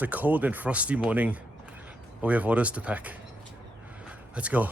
It's a cold and frosty morning, but we have orders to pack. Let's go.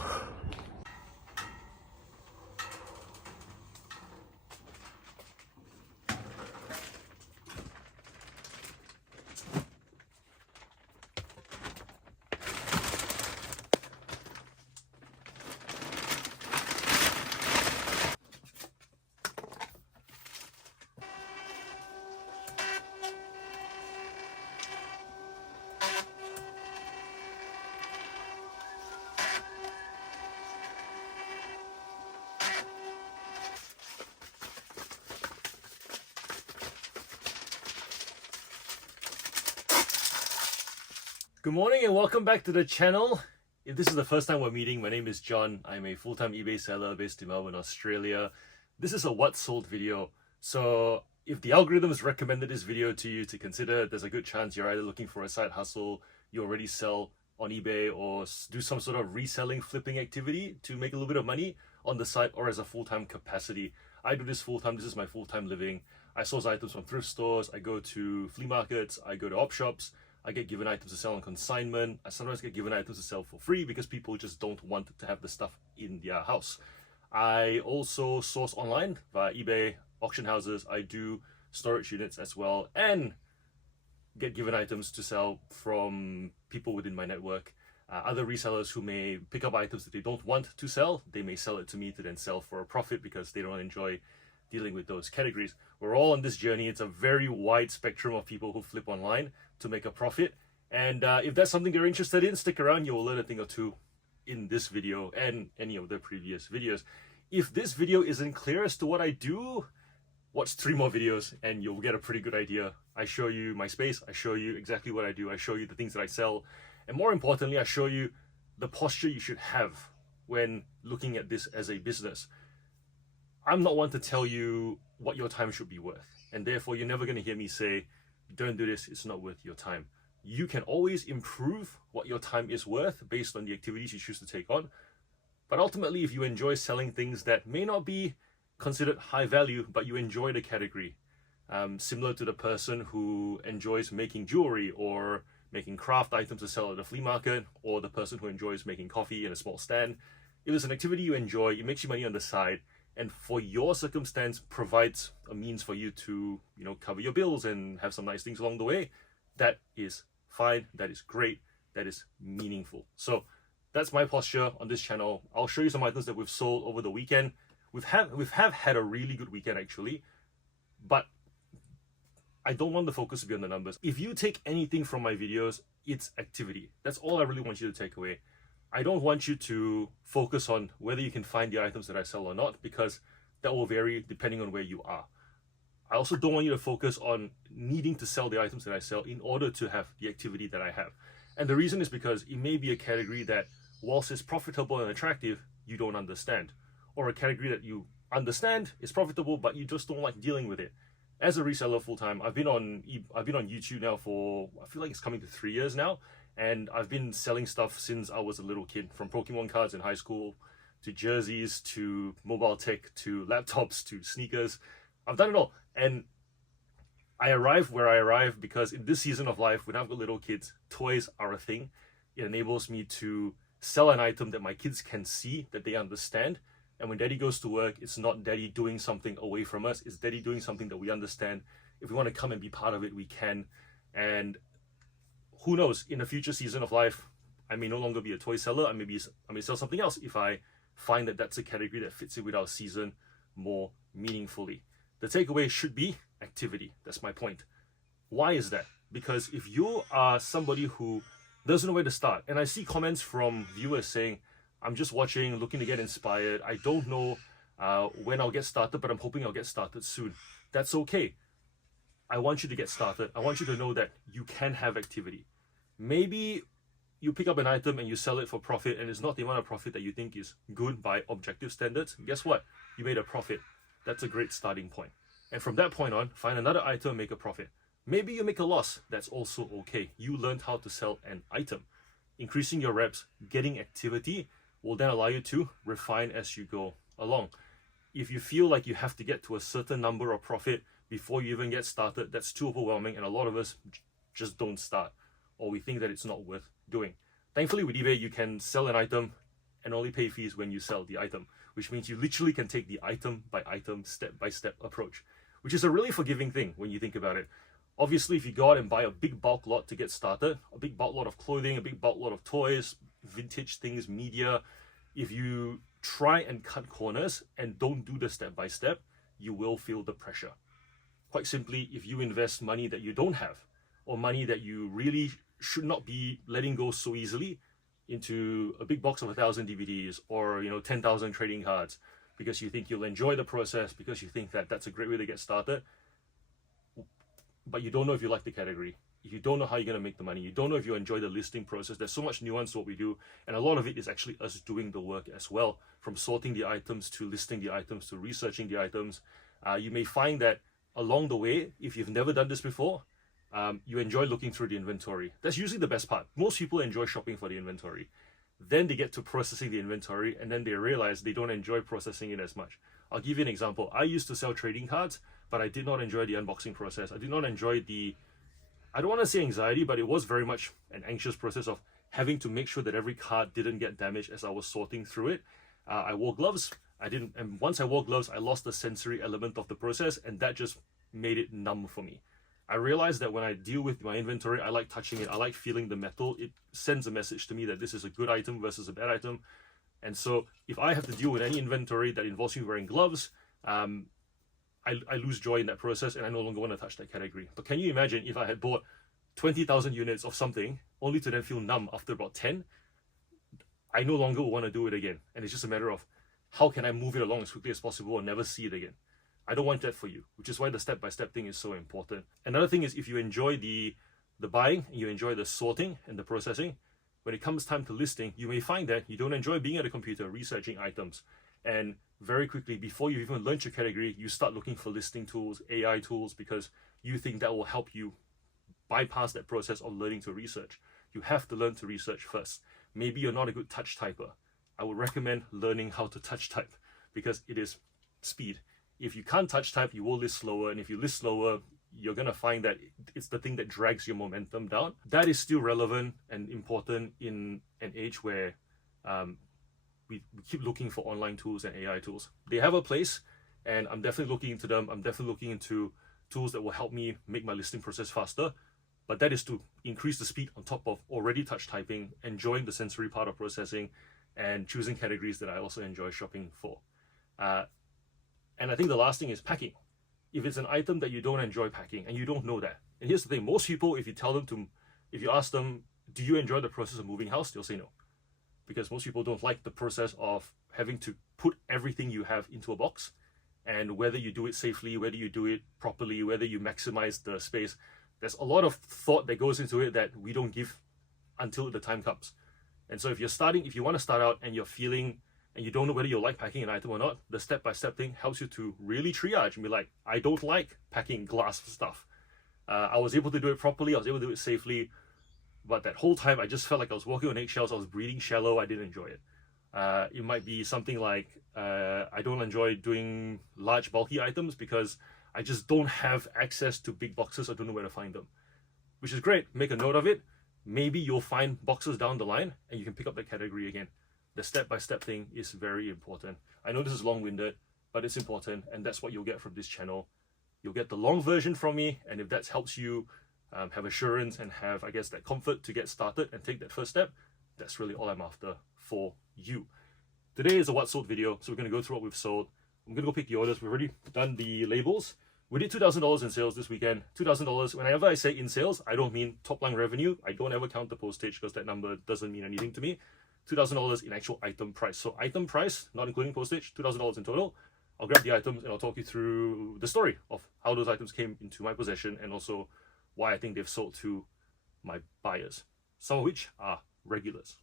Good morning and welcome back to the channel. If this is the first time we're meeting, my name is John. I'm a full-time eBay seller based in Melbourne, Australia. This is a what sold video. So if the algorithms recommended this video to you to consider, there's a good chance you're either looking for a side hustle, you already sell on eBay, or do some sort of reselling, flipping activity to make a little bit of money on the side, or as a full-time capacity. I do this full-time. This is my full-time living. I source items from thrift stores. I go to flea markets. I go to op shops. I get given items to sell on consignment. I sometimes get given items to sell for free because people just don't want to have the stuff in their house. I also source online via eBay, auction houses. I do storage units as well, and get given items to sell from people within my network. Other resellers who may pick up items that they don't want to sell, they may sell it to me to then sell for a profit because they don't enjoy dealing with those categories. We're all on this journey. It's a very wide spectrum of people who flip online to make a profit. And if that's something you're interested in, stick around. You will learn a thing or two in this video and any of the previous videos. If this video isn't clear as to what I do, watch 3 more videos and you'll get a pretty good idea. I show you my space. I show you exactly what I do. I show you the things that I sell. And more importantly, I show you the posture you should have when looking at this as a business. I'm not one to tell you what your time should be worth, and therefore you're never going to hear me say, don't do this, it's not worth your time. You can always improve what your time is worth based on the activities you choose to take on. But ultimately, if you enjoy selling things that may not be considered high value, but you enjoy the category, similar to the person who enjoys making jewelry or making craft items to sell at the flea market, or the person who enjoys making coffee in a small stand, if it's an activity you enjoy, it makes you money on the side, and for your circumstance provides a means for you to, cover your bills and have some nice things along the way, that is fine, that is great, that is meaningful. So that's my posture on this channel. I'll show you some items that we've sold over the weekend. We've had a really good weekend actually, but I don't want the focus to be on the numbers. If you take anything from my videos, it's activity. That's all I really want you to take away. I don't want you to focus on whether you can find the items that I sell or not, because that will vary depending on where you are. I also don't want you to focus on needing to sell the items that I sell in order to have the activity that I have. And the reason is because it may be a category that, whilst it's profitable and attractive, you don't understand. Or a category that you understand is profitable, but you just don't like dealing with it. As a reseller full-time, I've been on YouTube now for, I feel like it's coming to 3 years now. And I've been selling stuff since I was a little kid, from Pokemon cards in high school, to jerseys, to mobile tech, to laptops, to sneakers. I've done it all. And I arrived where I arrived because in this season of life, when I've got little kids, toys are a thing. It enables me to sell an item that my kids can see, that they understand. And when daddy goes to work, it's not daddy doing something away from us. It's daddy doing something that we understand. If we want to come and be part of it, we can. And who knows, in a future season of life, I may no longer be a toy seller. I may sell something else if I find that that's a category that fits in with our season more meaningfully. The takeaway should be activity. That's my point. Why is that? Because if you are somebody who doesn't know where to start, and I see comments from viewers saying, I'm just watching, looking to get inspired. I don't know when I'll get started, but I'm hoping I'll get started soon. That's okay. I want you to get started. I want you to know that you can have activity. Maybe you pick up an item and you sell it for profit, and it's not the amount of profit that you think is good by objective standards. Guess what? You made a profit. That's a great starting point. And from that point on, find another item and make a profit. Maybe you make a loss. That's also okay. You learned how to sell an item. Increasing your reps, getting activity will then allow you to refine as you go along. If you feel like you have to get to a certain number of profit before you even get started, that's too overwhelming, and a lot of us just don't start. or we think that it's not worth doing. Thankfully with eBay, you can sell an item and only pay fees when you sell the item, which means you literally can take the item by item, step-by-step approach, which is a really forgiving thing when you think about it. Obviously, if you go out and buy a big bulk lot to get started, a big bulk lot of clothing, a big bulk lot of toys, vintage things, media, if you try and cut corners and don't do the step-by-step, you will feel the pressure. Quite simply, if you invest money that you don't have, or money that you really should not be letting go so easily into a big box of 1,000 DVDs or 10,000 trading cards, because you think you'll enjoy the process, because you think that that's a great way to get started, but you don't know if you like the category, if you don't know how you're going to make the money, you don't know if you enjoy the listing process. There's so much nuance to what we do, and a lot of it is actually us doing the work as well, from sorting the items to listing the items to researching the items. You may find that along the way, if you've never done this before, you enjoy looking through the inventory. That's usually the best part. Most people enjoy shopping for the inventory. Then they get to processing the inventory, and then they realize they don't enjoy processing it as much. I'll give you an example. I used to sell trading cards, but I did not enjoy the unboxing process. I did not enjoy the, I don't want to say anxiety, but it was very much an anxious process of having to make sure that every card didn't get damaged as I was sorting through it. I wore gloves. And once I wore gloves, I lost the sensory element of the process, and that just made it numb for me. I realized that when I deal with my inventory, I like touching it. I like feeling the metal. It sends a message to me that this is a good item versus a bad item. And so if I have to deal with any inventory that involves me wearing gloves, I lose joy in that process, and I no longer want to touch that category. But can you imagine if I had bought 20,000 units of something only to then feel numb after about 10? I no longer want to do it again. And it's just a matter of how can I move it along as quickly as possible and never see it again. I don't want that for you, which is why the step-by-step thing is so important. Another thing is, if you enjoy the buying and you enjoy the sorting and the processing, when it comes time to listing, you may find that you don't enjoy being at a computer researching items. And very quickly, before you even launch your category, you start looking for listing tools, AI tools, because you think that will help you bypass that process of learning to research. You have to learn to research first. Maybe you're not a good touch typer. I would recommend learning how to touch type, because it is speed. If you can't touch type, you will list slower. And if you list slower, you're going to find that it's the thing that drags your momentum down. That is still relevant and important in an age where we keep looking for online tools and AI tools. They have a place, and I'm definitely looking into them. I'm definitely looking into tools that will help me make my listing process faster. But that is to increase the speed on top of already touch typing, enjoying the sensory part of processing, and choosing categories that I also enjoy shopping for. And I think the last thing is packing. If it's an item that you don't enjoy packing and you don't know that, and here's the thing, most people, if you ask them, do you enjoy the process of moving house? They'll say no. Because most people don't like the process of having to put everything you have into a box, and whether you do it safely, whether you do it properly, whether you maximize the space. There's a lot of thought that goes into it that we don't give until the time comes. And so if you want to start out and you're feeling, and you don't know whether you'll like packing an item or not, the step-by-step thing helps you to really triage and be like, I don't like packing glass stuff. I was able to do it properly, I was able to do it safely, but that whole time I just felt like I was walking on eggshells, I was breathing shallow, I didn't enjoy it. It might be something like, I don't enjoy doing large bulky items because I just don't have access to big boxes, I don't know where to find them. Which is great, make a note of it. Maybe you'll find boxes down the line and you can pick up that category again. The step-by-step thing is very important. I know this is long-winded, but it's important, and that's what you'll get from this channel. You'll get the long version from me, and if that helps you have assurance and have, I guess, that comfort to get started and take that first step, that's really all I'm after for you. Today is a what sold video, so we're going to go through what we've sold. I'm going to go pick the orders. We've already done the labels. We did $2,000 in sales this weekend. $2,000, whenever I say in sales, I don't mean top-line revenue. I don't ever count the postage because that number doesn't mean anything to me. $2,000 in actual item price. So item price, not including postage, $2,000 in total. I'll grab the items and I'll talk you through the story of how those items came into my possession and also why I think they've sold to my buyers, some of which are regulars.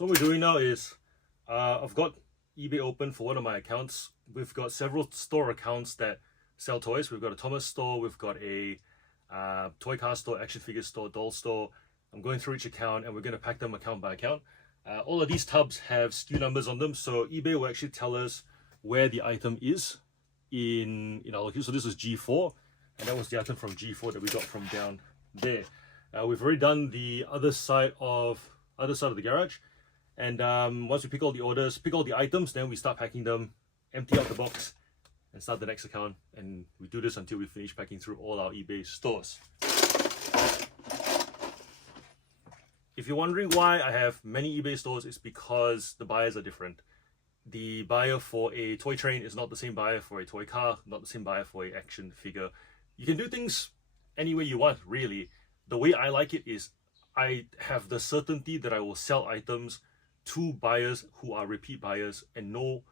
So what we're doing now is I've got eBay open for one of my accounts. We've got several store accounts that sell toys. We've got a Thomas store, we've got a toy car store, action figure store, doll store. I'm going through each account and we're going to pack them account by account. All of these tubs have SKU numbers on them, so eBay will actually tell us where the item is in our location. So this was G4, and that was the item from G4 that we got from down there. We've already done the other side of the garage, and once we pick all the orders, pick all the items, then we start packing them, empty out the box, and start the next account. And we do this until we finish packing through all our eBay stores. If you're wondering why I have many eBay stores, it's because the buyers are different. The buyer for a toy train is not the same buyer for a toy car, not the same buyer for an action figure. You can do things any way you want, really. The way I like it is I have the certainty that I will sell items to buyers who are repeat buyers and know,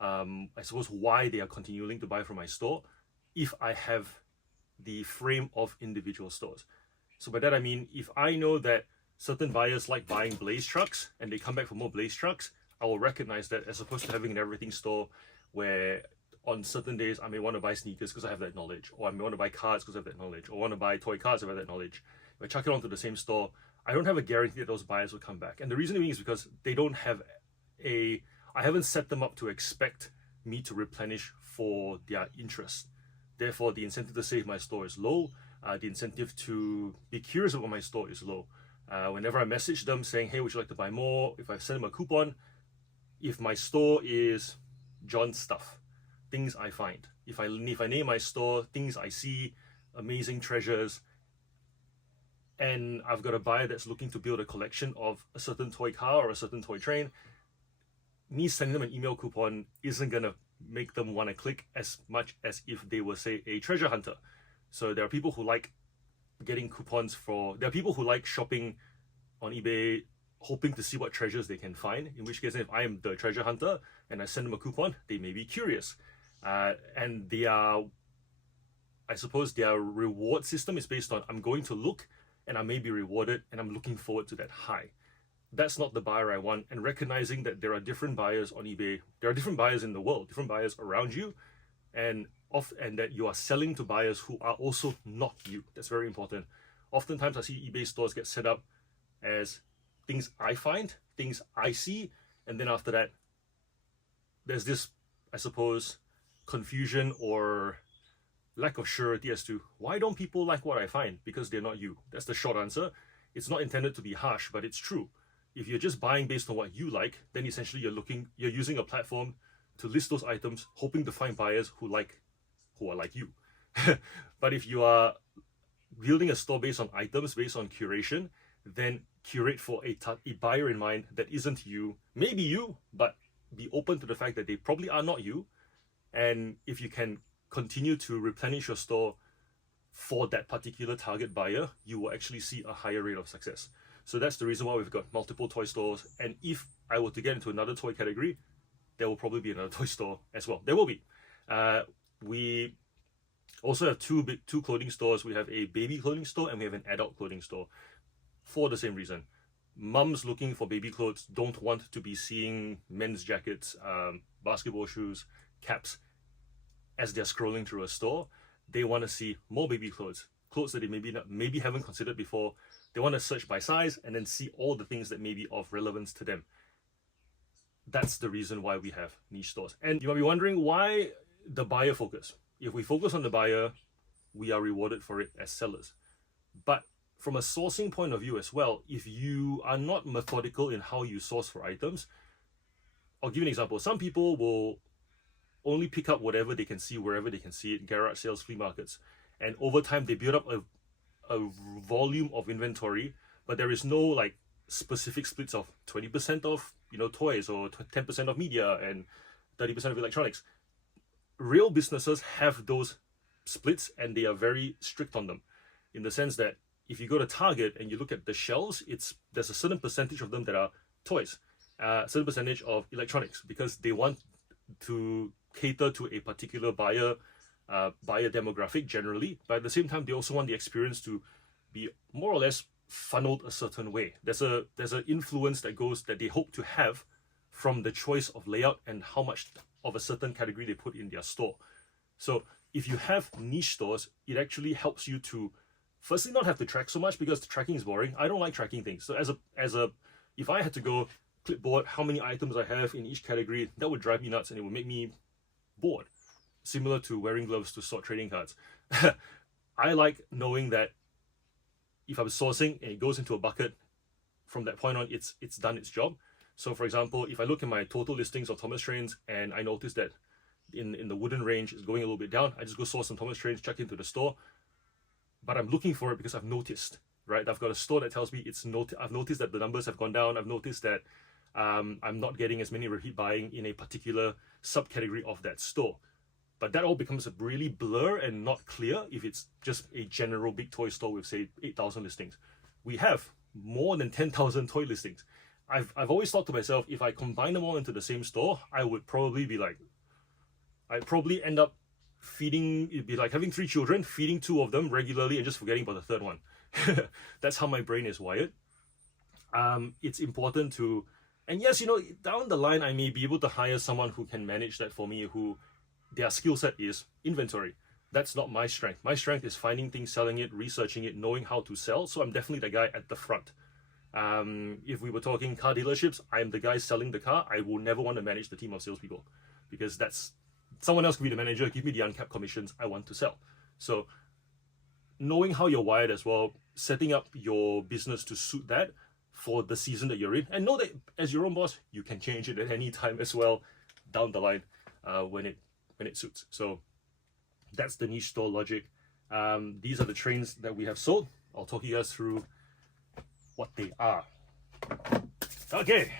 I suppose, why they are continuing to buy from my store if I have the frame of individual stores. So by that I mean, if I know that certain buyers like buying Blaze trucks and they come back for more Blaze trucks, I will recognize that, as opposed to having an everything store where on certain days I may want to buy sneakers because I have that knowledge, or I may want to buy cards because I have that knowledge, or want to buy toy cars because I have that knowledge. If I chuck it onto the same store, I don't have a guarantee that those buyers will come back. And the reason being is because they don't have I haven't set them up to expect me to replenish for their interest. Therefore, the incentive to save my store is low. The incentive to be curious about my store is low. Whenever I message them saying, hey, would you like to buy more? If I send them a coupon, if my store is John's stuff, things I find. If I name my store, things I see, amazing treasures, and I've got a buyer that's looking to build a collection of a certain toy car or a certain toy train, me sending them an email coupon isn't going to make them want to click as much as if they were, say, a treasure hunter. So there are people who like getting coupons there are people who like shopping on eBay, hoping to see what treasures they can find, in which case if I am the treasure hunter and I send them a coupon, they may be curious. And I suppose their reward system is based on, I'm going to look and I may be rewarded and I'm looking forward to that high. That's not the buyer I want. And recognizing that there are different buyers on eBay, there are different buyers in the world, different buyers around you, and that you are selling to buyers who are also not you. That's very important. Oftentimes I see eBay stores get set up as things I find, things I see, and then after that, there's this, I suppose, confusion or lack of surety as to why don't people like what I find? Because they're not you. That's the short answer. It's not intended to be harsh, but it's true. If you're just buying based on what you like, then essentially you're using a platform to list those items, hoping to find buyers who are like you. But if you are building a store based on items, based on curation, then curate for a buyer in mind that isn't you, maybe you, but be open to the fact that they probably are not you. And if you can continue to replenish your store for that particular target buyer, you will actually see a higher rate of success. So that's the reason why we've got multiple toy stores. And if I were to get into another toy category, there will probably be another toy store as well. There will be. We also have two clothing stores. We have a baby clothing store and we have an adult clothing store, for the same reason. Mums looking for baby clothes don't want to be seeing men's jackets, basketball shoes, caps as they're scrolling through a store. They want to see more baby clothes that they maybe haven't considered before. They want to search by size and then see all the things that may be of relevance to them. That's the reason why we have niche stores. And you might be wondering, why the buyer focus? If we focus on the buyer, we are rewarded for it as sellers. But from a sourcing point of view as well, if you are not methodical in how you source for items, I'll give you an example. Some people will only pick up whatever they can see, wherever they can see it, garage sales, flea markets. And over time, they build up a volume of inventory, but there is no like specific splits of 20% of toys, or 10% of media and 30% of electronics. Real businesses have those splits and they are very strict on them, in the sense that if you go to Target and you look at the shelves, there's a certain percentage of them that are toys, a certain percentage of electronics, because they want to cater to a particular buyer demographic generally, but at the same time they also want the experience to be more or less funneled a certain way. There's an influence that they hope to have from the choice of layout and how much of a certain category they put in their store. So if you have niche stores, it actually helps you to firstly not have to track so much, because the tracking is boring. I don't like tracking things. So if I had to go clipboard how many items I have in each category, that would drive me nuts and it would make me bored. Similar to wearing gloves to sort trading cards. I like knowing that if I'm sourcing and it goes into a bucket, from that point on, it's done its job. So for example, if I look at my total listings of Thomas trains and I notice that in the wooden range is going a little bit down, I just go source some Thomas trains, check into the store. But I'm looking for it because I've noticed, right? I've got a store that tells me I've noticed that the numbers have gone down. I've noticed that I'm not getting as many repeat buying in a particular subcategory of that store. But that all becomes a really blur and not clear if it's just a general big toy store with, say, 8,000 listings. We have more than 10,000 toy listings. I've always thought to myself, if I combine them all into the same store, I'd probably end up it'd be like having 3 children, feeding 2 of them regularly and just forgetting about the third one. That's how my brain is wired. It's important to, and yes, down the line, I may be able to hire someone who can manage that for me, who their skill set is inventory. That's not my strength. My strength is finding things, selling it, researching it, knowing how to sell. So I'm definitely the guy at the front. If we were talking car dealerships, I'm the guy selling the car. I will never want to manage the team of salespeople, because that's someone else can be the manager, give me the uncapped commissions, I want to sell. So knowing how you're wired as well, setting up your business to suit that for the season that you're in, and know that as your own boss, you can change it at any time as well down the line when it suits. So that's the niche store logic. These are the trains that we have sold. I'll talk you guys through what they are. Okay.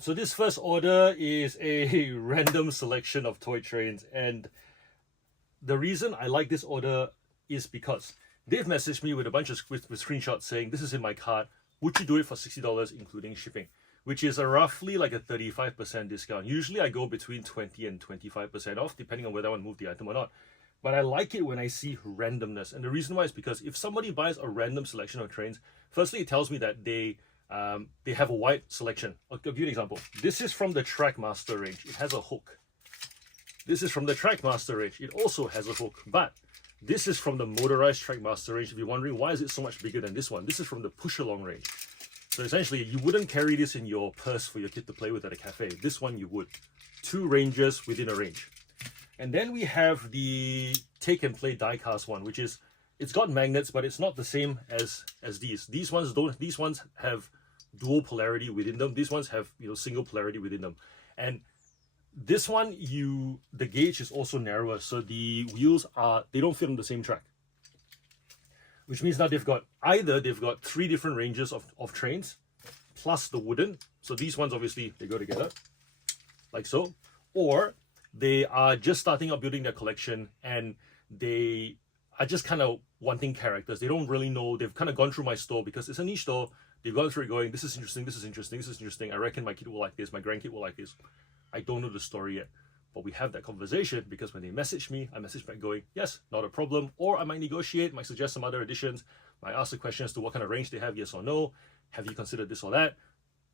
So this first order is a random selection of toy trains, and the reason I like this order is because they've messaged me with a bunch of with screenshots saying, this is in my cart, would you do it for $60 including shipping? Which is roughly like a 35% discount. Usually I go between 20 and 25% off, depending on whether I want to move the item or not. But I like it when I see randomness, and the reason why is because if somebody buys a random selection of trains, firstly it tells me that they have a wide selection. I'll give you an example. This is from the Trackmaster range. It has a hook. This is from the Trackmaster range. It also has a hook. But this is from the motorized Trackmaster range. If you're wondering why is it so much bigger than this one, this is from the push-along range. So essentially, you wouldn't carry this in your purse for your kid to play with at a cafe. This one you would. 2 ranges within a range. And then we have the take and play die-cast one, which is, it's got magnets, but it's not the same as these. These ones don't. These ones have dual polarity within them. These ones have single polarity within them. And this one, the gauge is also narrower, so the wheels they don't fit on the same track. Which means now they've got 3 different ranges of trains, plus the wooden. So these ones obviously they go together, like so. Or they are just starting out building their collection and they are just kind of wanting characters. They don't really know. They've kind of gone through my store because it's a niche store. They've gone through it going, this is interesting, this is interesting, this is interesting. I reckon my kid will like this, my grandkid will like this. I don't know the story yet, but we have that conversation because when they message me, I message back going, yes, not a problem. Or I might negotiate, might suggest some other additions, might ask the question as to what kind of range they have, yes or no. Have you considered this or that?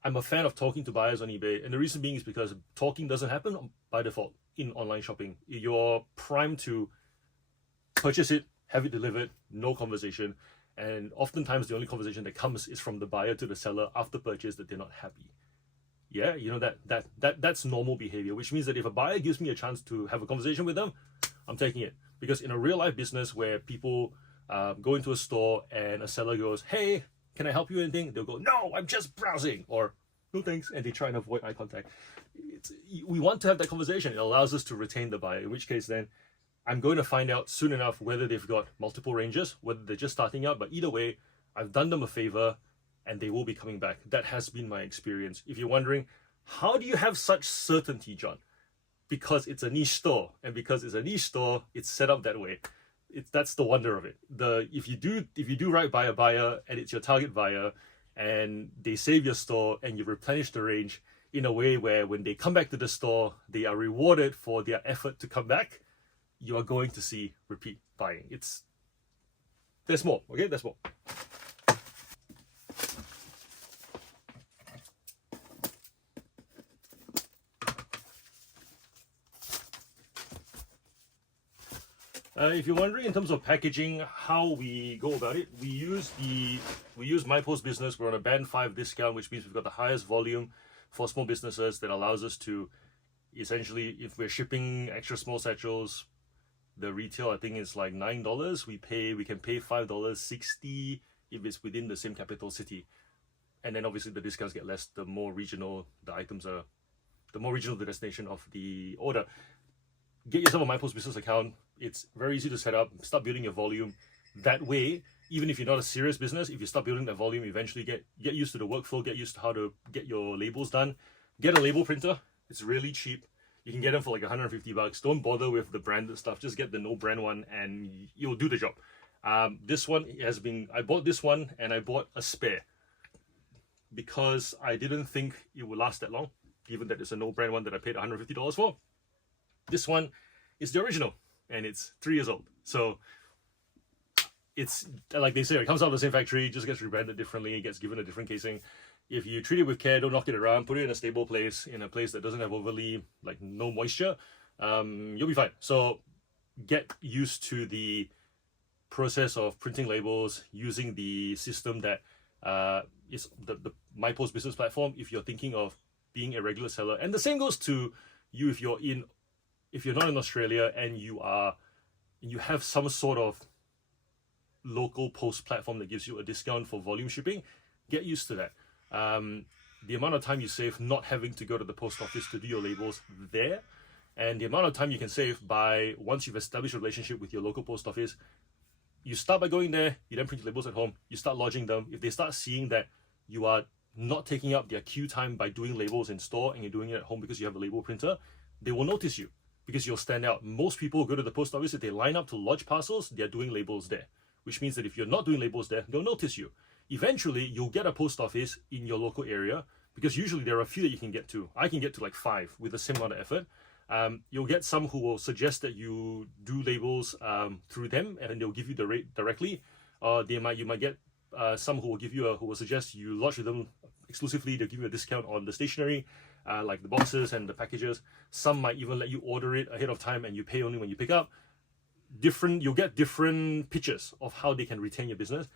I'm a fan of talking to buyers on eBay, and the reason being is because talking doesn't happen by default in online shopping. You're primed to purchase it, have it delivered, no conversation. And oftentimes the only conversation that comes is from the buyer to the seller after purchase that they're not happy. Yeah, that's normal behavior, which means that if a buyer gives me a chance to have a conversation with them, I'm taking it. Because in a real life business where people go into a store and a seller goes, hey, can I help you with anything? They'll go, no, I'm just browsing, or no thanks, and they try and avoid eye contact. We want to have that conversation. It allows us to retain the buyer, in which case then I'm going to find out soon enough whether they've got multiple ranges, whether they're just starting out, but either way, I've done them a favor and they will be coming back. That has been my experience. If you're wondering, how do you have such certainty, John? because it's a niche store, and because it's a niche store, it's set up that way. That's the wonder of it. If you do right by a buyer and it's your target buyer, and they save your store and you replenish the range in a way where when they come back to the store, they are rewarded for their effort to come back, you are going to see repeat buying. There's more, okay? There's more. If you're wondering in terms of packaging, how we go about it, we use MyPost Business. We're on a band 5 discount, which means we've got the highest volume for small businesses that allows us to essentially, if we're shipping extra small satchels, the retail I think is like $9. We can pay $5.60 if it's within the same capital city, and then obviously the discounts get less the more regional the items are, the more regional the destination of the order. Get yourself a MyPost Business account. It's very easy to set up. Start building your volume. That way, even if you're not a serious business, if you start building that volume, eventually get used to the workflow, get used to how to get your labels done. Get a label printer. It's really cheap. You can get them for like $150. Don't bother with the branded stuff. Just get the no brand one and you'll do the job. This one I bought this one and I bought a spare because I didn't think it would last that long, given that it's a no brand one that I paid $150 for. This one is the original and it's 3 years old. So it's like they say, it comes out of the same factory, just gets rebranded differently, gets given a different casing. If you treat it with care, don't knock it around, put it in a stable place, in a place that doesn't have overly, like no moisture, you'll be fine. So get used to the process of printing labels, using the system that is the MyPost Business platform if you're thinking of being a regular seller. And the same goes to you if you're not in Australia and you have some sort of local post platform that gives you a discount for volume shipping. Get used to that. The amount of time you save not having to go to the post office to do your labels there, and the amount of time you can save by once you've established a relationship with your local post office. You start by going there, you then print your labels at home, you start lodging them. If they start seeing that you are not taking up their queue time by doing labels in store and you're doing it at home because you have a label printer, they will notice you because you'll stand out. Most people go to the post office, if they line up to lodge parcels, they're doing labels there, which means that if you're not doing labels there, they'll notice you. Eventually, you'll get a post office in your local area because usually there are a few that you can get to. I can get to like 5 with the same amount of effort. You'll get some who will suggest that you do labels through them, and then they'll give you the rate directly. You might get some who will who will suggest you lodge with them exclusively. They'll give you a discount on the stationery, like the boxes and the packages. Some might even let you order it ahead of time, and you pay only when you pick up. You'll get different pitches of how they can retain your business.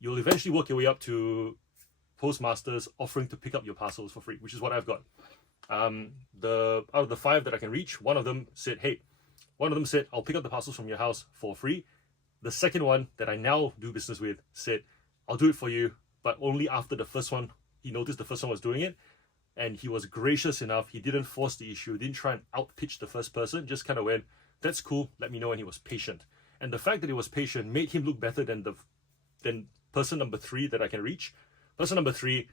You'll eventually work your way up to postmasters offering to pick up your parcels for free, which is what I've got. Out of the 5 that I can reach, one of them said, I'll pick up the parcels from your house for free. The second one that I now do business with said, I'll do it for you, but only after the first one. He noticed the first one was doing it, and he was gracious enough. He didn't force the issue, didn't try and outpitch the first person, just kind of went, that's cool, let me know. And he was patient. And the fact that he was patient made him look better than person number 3 that I can reach. Person number 3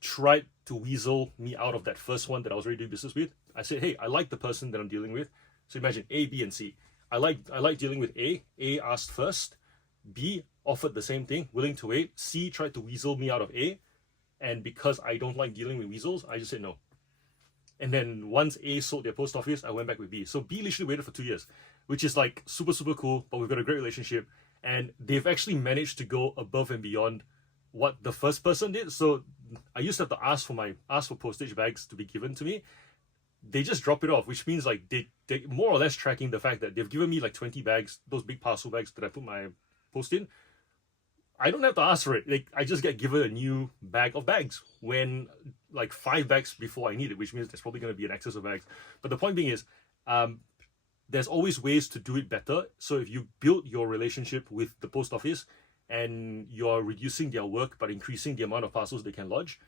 tried to weasel me out of that first one that I was already doing business with. I said, hey, I like the person that I'm dealing with. So imagine A, B, and C. I like dealing with A. A asked first. B offered the same thing, willing to wait. C tried to weasel me out of A. And because I don't like dealing with weasels, I just said no. And then once A sold their post office, I went back with B. So B literally waited for 2 years, which is like super, super cool. But we've got a great relationship. And they've actually managed to go above and beyond what the first person did. So I used to have to ask for postage bags to be given to me. They just drop it off, which means like they more or less tracking the fact that they've given me like 20 bags, those big parcel bags that I put my post in. I don't have to ask for it. Like I just get given a new bag of bags when like 5 bags before I need it, which means there's probably going to be an excess of bags. But the point being is, there's always ways to do it better. So if you build your relationship with the post office and you're reducing their work but increasing the amount of parcels they can lodge,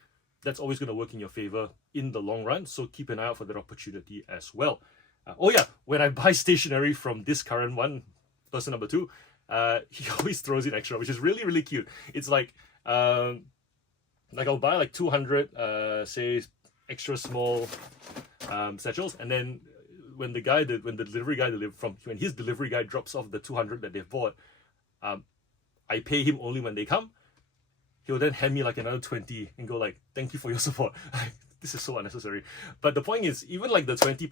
that's always going to work in your favor in the long run. So keep an eye out for that opportunity as well. When I buy stationery from this current one, person number 2, he always throws in extra, which is really, really cute. It's like I'll buy like 200 say extra small satchels, and then when the when his delivery guy drops off the 200 that they've bought, I pay him only when they come. He'll then hand me like another 20 and go like, thank you for your support. This is so unnecessary. But the point is, even like the 20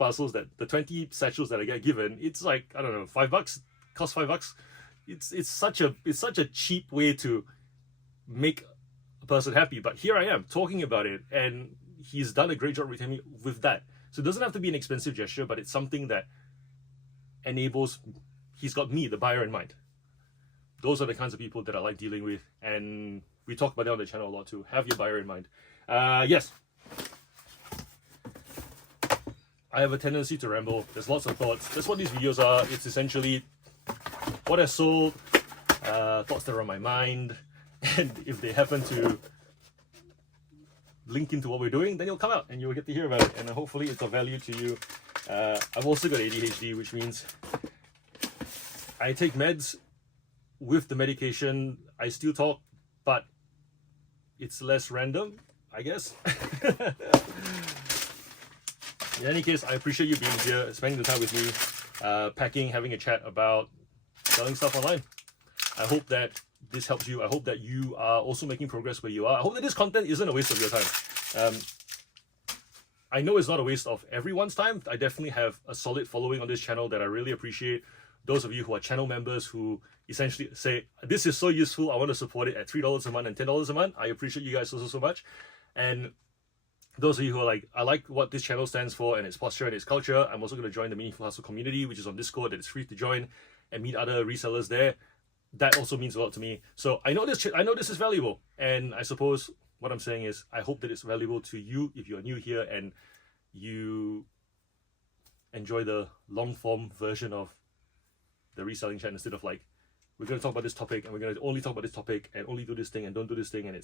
satchels that I get given, it's like, I don't know, $5, cost $5. It's such a cheap way to make a person happy. But here I am talking about it, and he's done a great job with that. So it doesn't have to be an expensive gesture, but it's something that enables, he's got me, the buyer, in mind. Those are the kinds of people that I like dealing with, and we talk about that on the channel a lot too. Have your buyer in mind. Yes. I have a tendency to ramble. There's lots of thoughts. That's what these videos are. It's essentially what I sold, thoughts that are on my mind, and if they happen to link into what we're doing, then you'll come out and you'll get to hear about it, and hopefully it's of value to you. I've also got ADHD, which means I take meds. With the medication, I still talk, but it's less random, I guess. In any case, I appreciate you being here, spending the time with me, packing, having a chat about selling stuff online. I hope that this helps you. I hope that you are also making progress where you are. I hope that this content isn't a waste of your time. I know it's not a waste of everyone's time. I definitely have a solid following on this channel that I really appreciate. Those of you who are channel members who essentially say, this is so useful, I want to support it at $3 a month and $10 a month. I appreciate you guys so much. And those of you who are like, I like what this channel stands for and its posture and its culture. I'm also going to join the Meaningful Hustle community, which is on Discord, that is free to join, and meet other resellers there. That also means a lot to me. So I know this is valuable, and I suppose what I'm saying is I hope that it's valuable to you if you're new here and you enjoy the long form version of the reselling chat, instead of like, we're going to talk about this topic and we're going to only talk about this topic and only do this thing and don't do this thing, and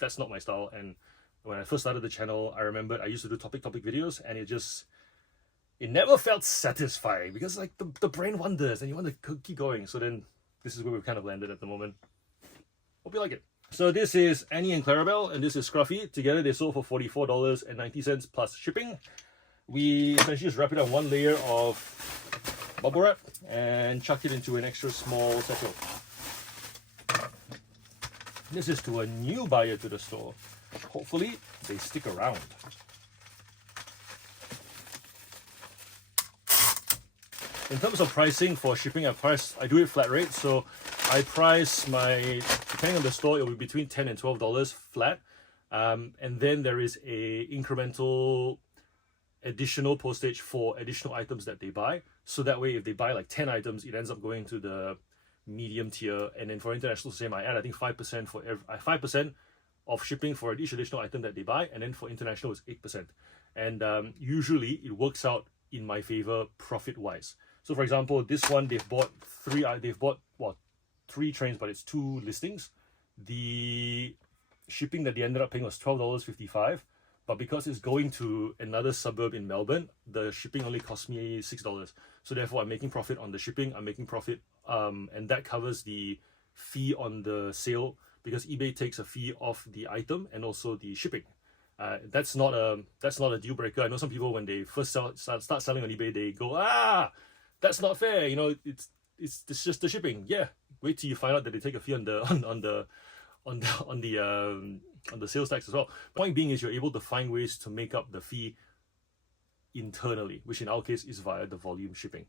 that's not my style. And when I first started the channel, I remembered I used to do topic videos, and it never felt satisfying, because like the brain wanders and you want to keep going. So then this is where we've kind of landed at the moment. Hope you like it. So this is Annie and Clarabel, and this is Scruffy. Together they sold for $44.90 plus shipping. We essentially just wrap it on one layer of bubble wrap and chuck it into an extra small satchel. This is to a new buyer to the store. Hopefully they stick around. In terms of pricing for shipping, I do it flat rate. So I price depending on the store, it will be between $10 and $12 flat. And then there is a incremental additional postage for additional items that they buy. So that way, if they buy like 10 items, it ends up going to the medium tier. And then for international, same, I add, I think 5% for 5% of shipping for each additional item that they buy. And then for international, it's 8%. And usually it works out in my favor profit-wise. So for example, this one, they've bought three trains, but it's 2 listings. The shipping that they ended up paying was $12.55. But because it's going to another suburb in Melbourne, the shipping only cost me $6. So therefore, I'm making profit on the shipping. I'm making profit, and that covers the fee on the sale, because eBay takes a fee off the item and also the shipping. That's not a deal breaker. I know some people, when they first start selling on eBay, they go, that's not fair. You know, it's just the shipping. Yeah, wait till you find out that they take a fee on the sales tax as well. Point being is, you're able to find ways to make up the fee internally, which in our case is via the volume shipping.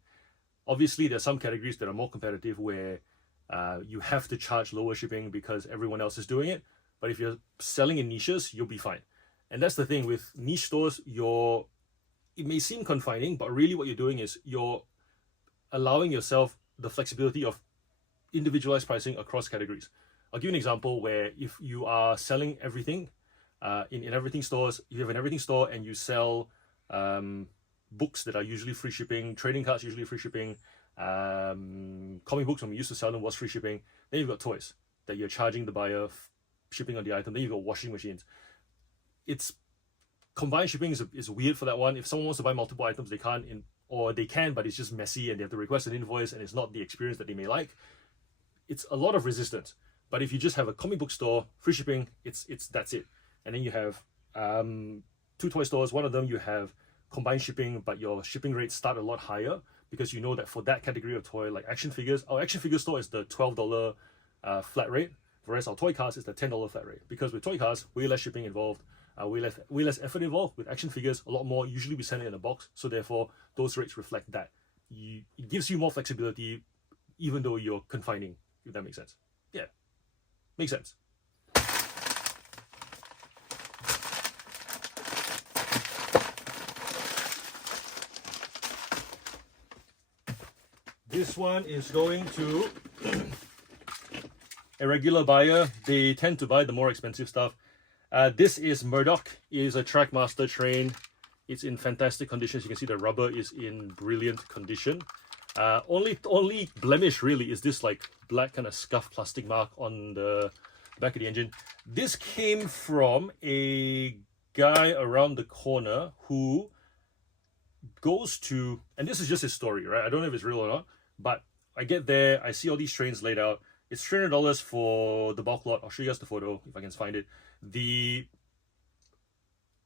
Obviously, there's some categories that are more competitive where you have to charge lower shipping because everyone else is doing it. But if you're selling in niches, you'll be fine. And that's the thing with niche stores, it may seem confining, but really what you're doing is you're allowing yourself the flexibility of individualized pricing across categories. I'll give you an example where if you are selling everything in everything stores, you have an everything store and you sell books that are usually free shipping, trading cards usually free shipping, comic books when we used to sell them was free shipping. Then you've got toys that you're charging the buyer shipping on the item. Then you've got washing machines. It's combined shipping is weird for that one. If someone wants to buy multiple items, they can't, or they can, but it's just messy and they have to request an invoice and it's not the experience that they may like. It's a lot of resistance. But if you just have a comic book store, free shipping, that's it. And then you have 2 toy stores. One of them you have combined shipping, but your shipping rates start a lot higher because you know that for that category of toy, like action figures, our action figure store is the $12 flat rate, whereas our toy cars is the $10 flat rate. Because with toy cars, way less shipping involved, way less effort involved. With action figures, a lot more. Usually we send it in a box, so therefore those rates reflect that. It gives you more flexibility, even though you're confining, if that makes sense. Yeah, makes sense. This one is going to a regular buyer. They tend to buy the more expensive stuff. This is Murdoch. It is a Trackmaster train. It's in fantastic conditions. You can see the rubber is in brilliant condition. Only blemish really is this like black kind of scuffed plastic mark on the back of the engine. This came from a guy around the corner who goes to, and this is just his story, right? I don't know if it's real or not, but I get there, I see all these trains laid out. It's $300 for the bulk lot. I'll show you guys the photo if I can find it.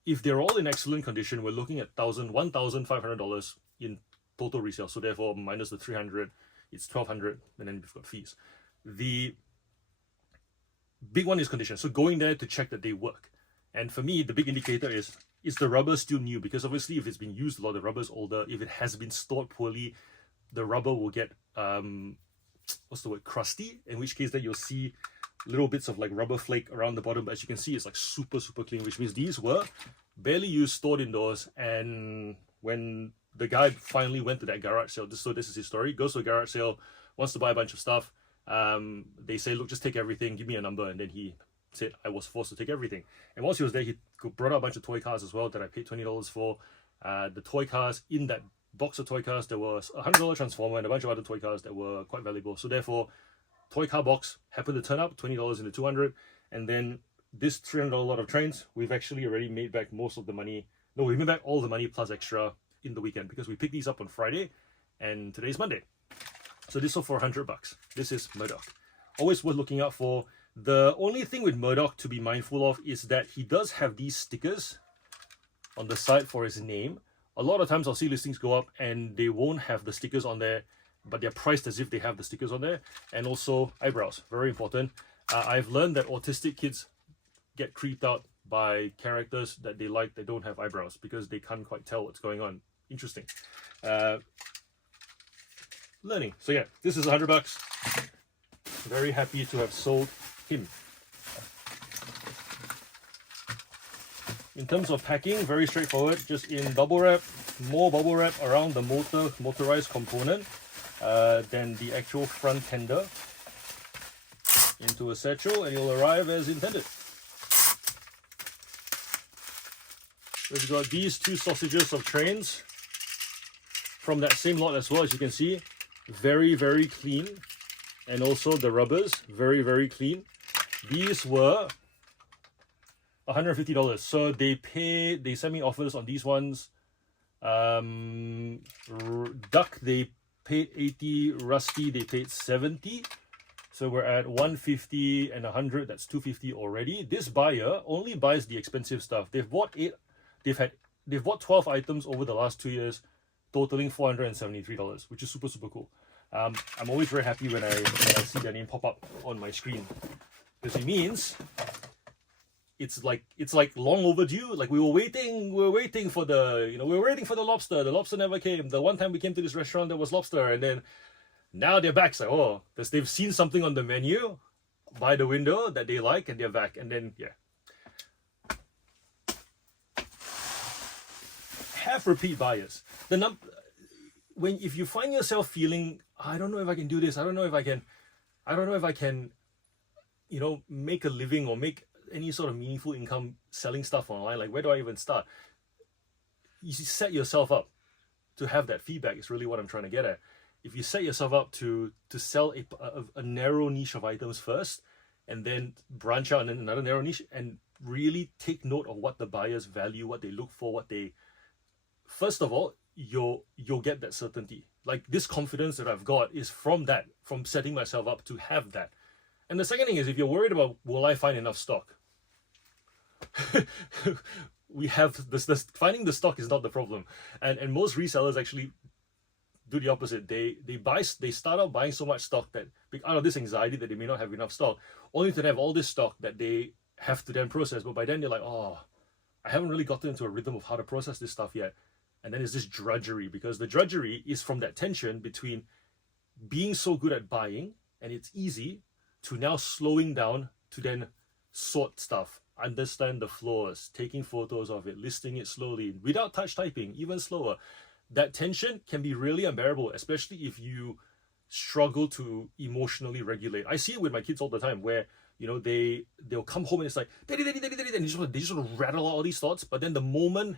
If they're all in excellent condition, we're looking at $1,500 in total resale. So therefore, minus the $300, it's $1,200, and then we've got fees. The big one is condition. So going there to check that they work. And for me, the big indicator is the rubber still new? Because obviously, if it's been used a lot, the rubber's older. If it has been stored poorly, the rubber will get crusty. In which case, then you'll see little bits of like rubber flake around the bottom. But as you can see, it's like super clean, which means these were barely used, stored indoors. And when the guy finally went to that garage sale, this is his story, goes to a garage sale, wants to buy a bunch of stuff. They say, look, just take everything, give me a number. And then he said, I was forced to take everything. And once he was there, he brought out a bunch of toy cars as well that I paid $20 for. The toy cars, in that box of toy cars, there was a $100 Transformer and a bunch of other toy cars that were quite valuable. So therefore, toy car box happened to turn up, $20 into $200. And then this $300 lot of trains, we've actually already made back most of the money. No, we made back all the money plus extra in the weekend because we picked these up on Friday and today's Monday. So this sold for $100. This is Murdoch. Always worth looking out for. The only thing with Murdoch to be mindful of is that he does have these stickers on the side for his name. A lot of times I'll see listings go up and they won't have the stickers on there, but they're priced as if they have the stickers on there. And also eyebrows, very important. I've learned that autistic kids get creeped out by characters that they like that don't have eyebrows because they can't quite tell what's going on. Interesting. Learning. So yeah, this is $100. Very happy to have sold him. In terms of packing, very straightforward, just in bubble wrap, more bubble wrap around the motorized component than the actual front tender, into a satchel, and you'll arrive as intended. We've got these two sausages of trains from that same lot as well. As you can see, very clean, and also the rubbers, very clean. These were $150. So they sent me offers on these ones. Duck, they paid $80. Rusty, they paid $70. So we're at $150 and $100. That's $250 already. This buyer only buys the expensive stuff. They've bought 12 items over the last 2 years, totaling $473, which is super cool. I'm always very happy when I see their name pop up on my screen, because it means it's like long overdue. Like we were waiting for the lobster. The lobster never came. The one time we came to this restaurant, there was lobster, and then now they're back. So because they've seen something on the menu by the window that they like, and they're back. And then yeah, have repeat buyers. If you find yourself feeling, I don't know if I can do this, I don't know if I can, make a living or make any sort of meaningful income selling stuff online, like where do I even start? You set yourself up to have that feedback is really what I'm trying to get at. If you set yourself up to sell a narrow niche of items first, and then branch out in another narrow niche, and really take note of what the buyers value, what they look for, first of all, you'll get that certainty. Like this confidence that I've got is from setting myself up to have that. And the second thing is, if you're worried about will I find enough stock, we have this finding the stock is not the problem, and most resellers actually do the opposite. They start out buying so much stock that out of this anxiety that they may not have enough stock, only to have all this stock that they have to then process. But by then they're like, oh, I haven't really gotten into a rhythm of how to process this stuff yet. And then there's this drudgery, because the drudgery is from that tension between being so good at buying and it's easy, to now slowing down to then sort stuff, understand the flows, taking photos of it, listing it slowly without touch typing, even slower. That tension can be really unbearable, especially if you struggle to emotionally regulate. I see it with my kids all the time, where they'll come home and it's like daddy, daddy, daddy, daddy, and they just sort of rattle out all these thoughts. But then the moment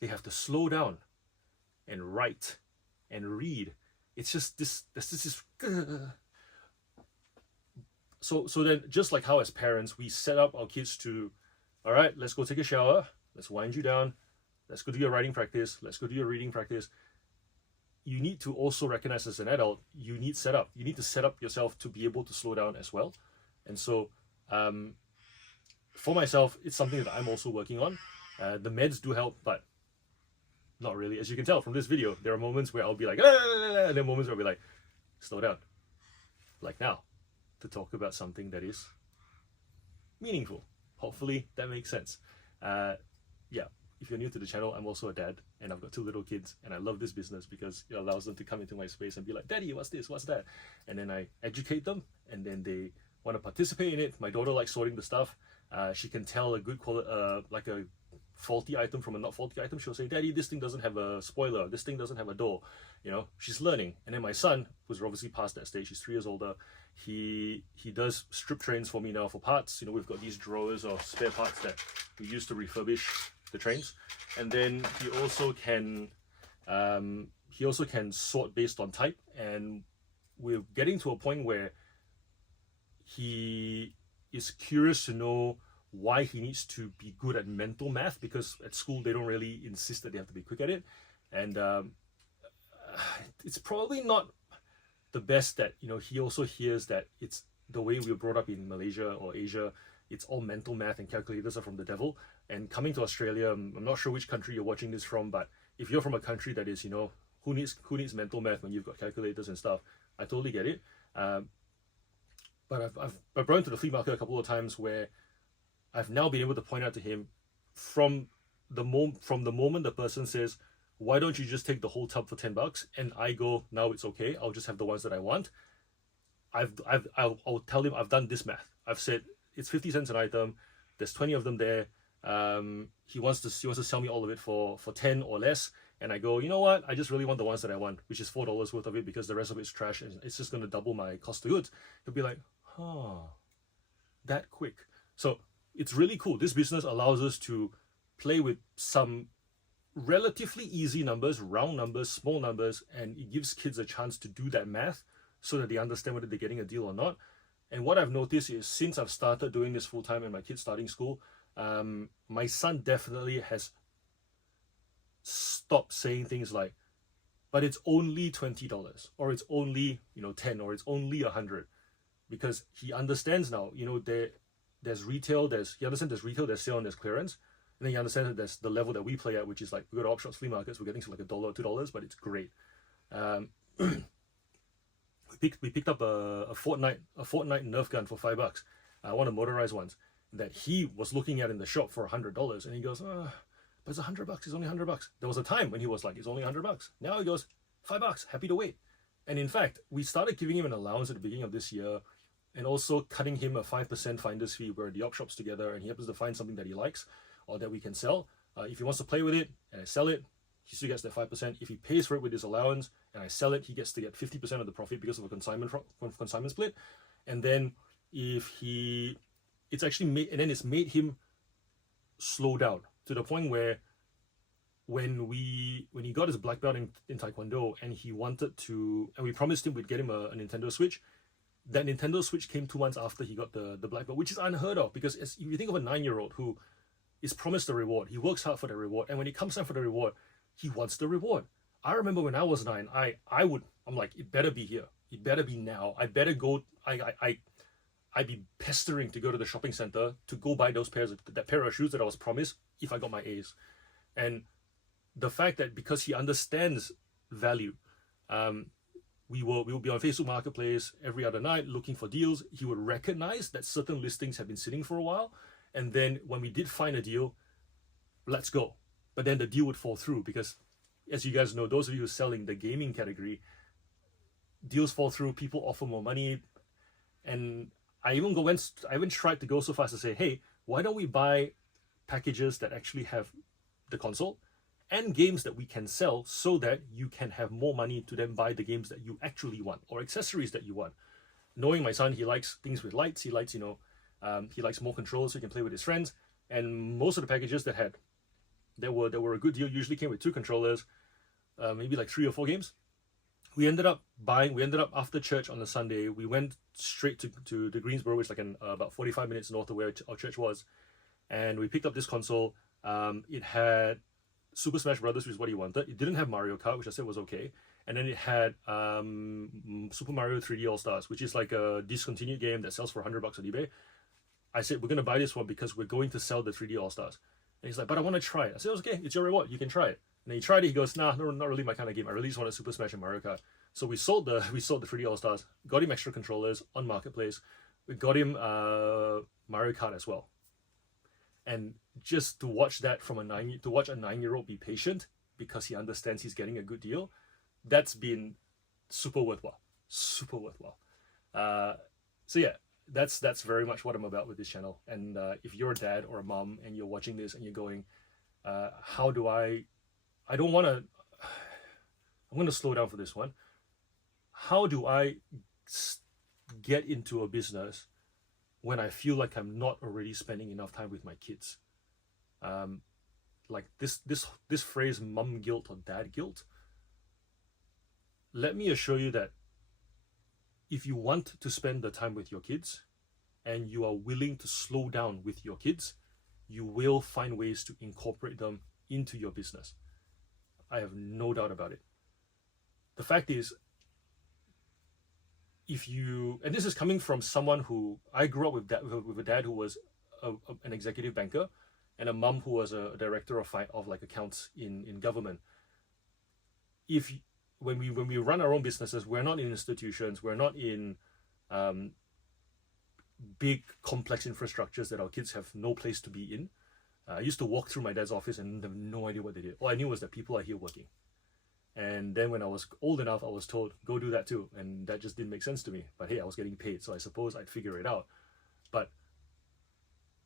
they have to slow down and write and read, it's just this. So then, just like how as parents we set up our kids to, all right, let's go take a shower, let's wind you down, let's go do your writing practice, let's go do your reading practice. You need to also recognize, as an adult, you need setup. You need to set up yourself to be able to slow down as well. And so for myself, it's something that I'm also working on. The meds do help, but not really. As you can tell from this video, there are moments where I'll be like, ah, and then moments where I'll be like, slow down. Like now, to talk about something that is meaningful. Hopefully that makes sense. Yeah, if you're new to the channel, I'm also a dad, and I've got 2 little kids, and I love this business because it allows them to come into my space and be like, Daddy, what's this, what's that? And then I educate them, and then they want to participate in it. My daughter likes sorting the stuff. She can tell a good quality, like a faulty item from a not faulty item. She'll say, Daddy, this thing doesn't have a spoiler, this thing doesn't have a door. She's learning. And then my son, who's obviously past that stage, he's 3 years older, he does strip trains for me now for parts. We've got these drawers of spare parts that we use to refurbish the trains. And then he also can sort based on type, and we're getting to a point where he is curious to know why he needs to be good at mental math, because at school they don't really insist that they have to be quick at it. And it's probably not the best that he also hears that it's the way we were brought up in Malaysia or Asia. It's all mental math, and calculators are from the devil. And coming to Australia, I'm not sure which country you're watching this from, but if you're from a country that is, who needs mental math when you've got calculators and stuff, I totally get it. But I've run to the flea market a couple of times where I've now been able to point out to him, from the moment the person says, why don't you just take the whole tub for $10? And I go, no, it's okay, I'll just have the ones that I want. I'll tell him I've done this math. I've said it's 50 cents an item. There's 20 of them there. He wants to sell me all of it for 10 or less. And I go, you know what? I just really want the ones that I want, which is $4 worth of it, because the rest of it's trash and it's just going to double my cost of goods. He'll be like, that quick. So it's really cool. This business allows us to play with some relatively easy numbers, round numbers, small numbers, and it gives kids a chance to do that math so that they understand whether they're getting a deal or not. And what I've noticed is, since I've started doing this full time and my kids starting school, my son definitely has stopped saying things like, but it's only $20, or it's only 10, or it's only 100, because he understands now. There's retail, he understands there's retail, there's sale, and there's clearance. And then he understands that there's the level that we play at, which is like, we go to op shops, flea markets, we're getting to like $1 or $2, but it's great. We picked up a Fortnite Nerf gun for $5, one of the motorized ones that he was looking at in the shop for $100, and he goes, but it's $100, it's only $100. There was a time when he was like, it's only $100. Now he goes, $5, happy to wait. And in fact, we started giving him an allowance at the beginning of this year, and also cutting him a 5% finder's fee where the op shops together, and he happens to find something that he likes or that we can sell. If he wants to play with it and I sell it, he still gets that 5%. If he pays for it with his allowance and I sell it, he gets to get 50% of the profit because of a consignment split. And then it's made him slow down to the point where when he got his black belt in Taekwondo, and he wanted to, and we promised him we'd get him a Nintendo Switch. That Nintendo Switch came 2 months after he got the black belt, which is unheard of, because if you think of a 9-year-old who is promised a reward, he works hard for the reward, and when it comes time for the reward, he wants the reward. I remember when I was 9, I'm like, it better be here, it better be now, I better go. I'd be pestering to go to the shopping center to go buy that pair of shoes that I was promised if I got my A's. And the fact that because he understands value, we will be on Facebook Marketplace every other night looking for deals. He would recognize that certain listings have been sitting for a while, and then when we did find a deal, let's go. But then the deal would fall through because, as you guys know, those of you who are selling the gaming category, deals fall through, people offer more money, and I even tried to go so far as to say, hey, why don't we buy packages that actually have the console and games that we can sell so that you can have more money to then buy the games that you actually want or accessories that you want. Knowing my son, he likes things with lights. He likes, he likes more controls so he can play with his friends. And most of the packages that were a good deal usually came with 2 controllers, maybe like 3 or 4 games. We ended up after church on the Sunday. We went straight to the Greensboro, which is like about 45 minutes north of where our church was. And we picked up this console. It had Super Smash Brothers, which is what he wanted. It didn't have Mario Kart, which I said was okay. And then it had Super Mario 3D All-Stars, which is like a discontinued game that sells for $100 on eBay. I said, we're going to buy this one because we're going to sell the 3D All-Stars. And he's like, but I want to try it. I said, okay, it's your reward. You can try it. And then he tried it. He goes, nah, no, not really my kind of game. I really just wanted Super Smash and Mario Kart. So we sold the 3D All-Stars, got him extra controllers on Marketplace. We got him Mario Kart as well. And just to watch that to watch a 9-year-old be patient because he understands he's getting a good deal, that's been super worthwhile. Super worthwhile. So yeah, that's very much what I'm about with this channel. And if you're a dad or a mom and you're watching this and you're going, how do I'm going to slow down for this one. How do I get into a business when I feel like I'm not already spending enough time with my kids? Like this phrase, mum guilt or dad guilt. Let me assure you that if you want to spend the time with your kids and you are willing to slow down with your kids, you will find ways to incorporate them into your business. I have no doubt about it. The fact is, and this is coming from someone who I grew up with a dad who was an executive banker and a mum who was a director of like accounts in government. When we run our own businesses, we're not in institutions, we're not in big complex infrastructures that our kids have no place to be in. I used to walk through my dad's office and have no idea what they did. All I knew was that people are here working. And then when I was old enough, I was told, go do that too. And that just didn't make sense to me. But hey, I was getting paid, so I suppose I'd figure it out. But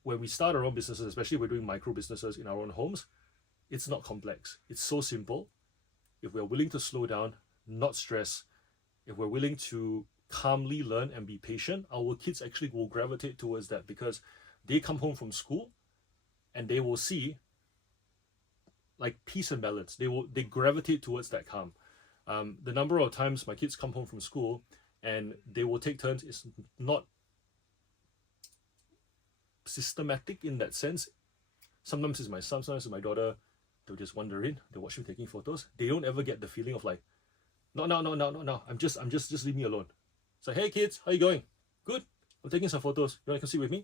when we start our own businesses, especially if we're doing micro businesses in our own homes, it's not complex. It's so simple. If we're willing to slow down, not stress, if we're willing to calmly learn and be patient, our kids actually will gravitate towards that because they come home from school and they will see like peace and balance. They gravitate towards that calm. The number of times my kids come home from school and they will take turns is not systematic in that sense. Sometimes it's my son, sometimes it's my daughter. They'll just wander in, they watch me taking photos. They don't ever get the feeling of like, no, I'm just leave me alone. It's like, hey kids, how you going? Good. I'm taking some photos. You wanna come sit with me?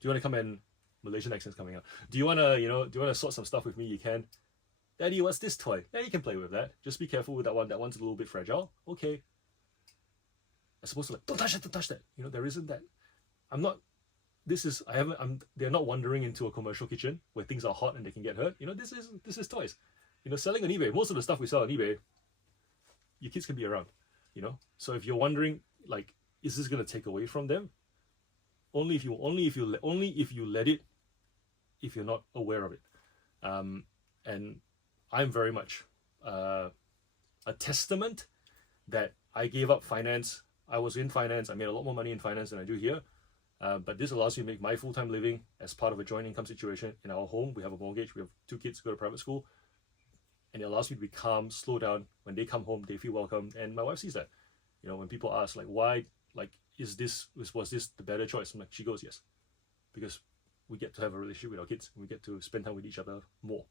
Do you wanna come and Malaysian accent's coming out. Do you wanna sort some stuff with me? You can. Daddy, what's this toy? Yeah, you can play with that. Just be careful with that one. That one's a little bit fragile. Okay. As opposed to like, don't touch that. There isn't that. They're not wandering into a commercial kitchen where things are hot and they can get hurt. This is toys. Selling on eBay, most of the stuff we sell on eBay, your kids can be around. So if you're wondering, like, is this gonna take away from them? Only if you let it, if you're not aware of it. And I'm very much a testament that I gave up finance. I was in finance. I made a lot more money in finance than I do here. But this allows me to make my full-time living as part of a joint income situation in our home. We have a mortgage. We have 2 kids who go to private school. And it allows me to be calm, slow down. When they come home, they feel welcome. And my wife sees that. When people ask, like, why, like, was this the better choice? I'm like, she goes, yes. Because we get to have a relationship with our kids. And we get to spend time with each other more.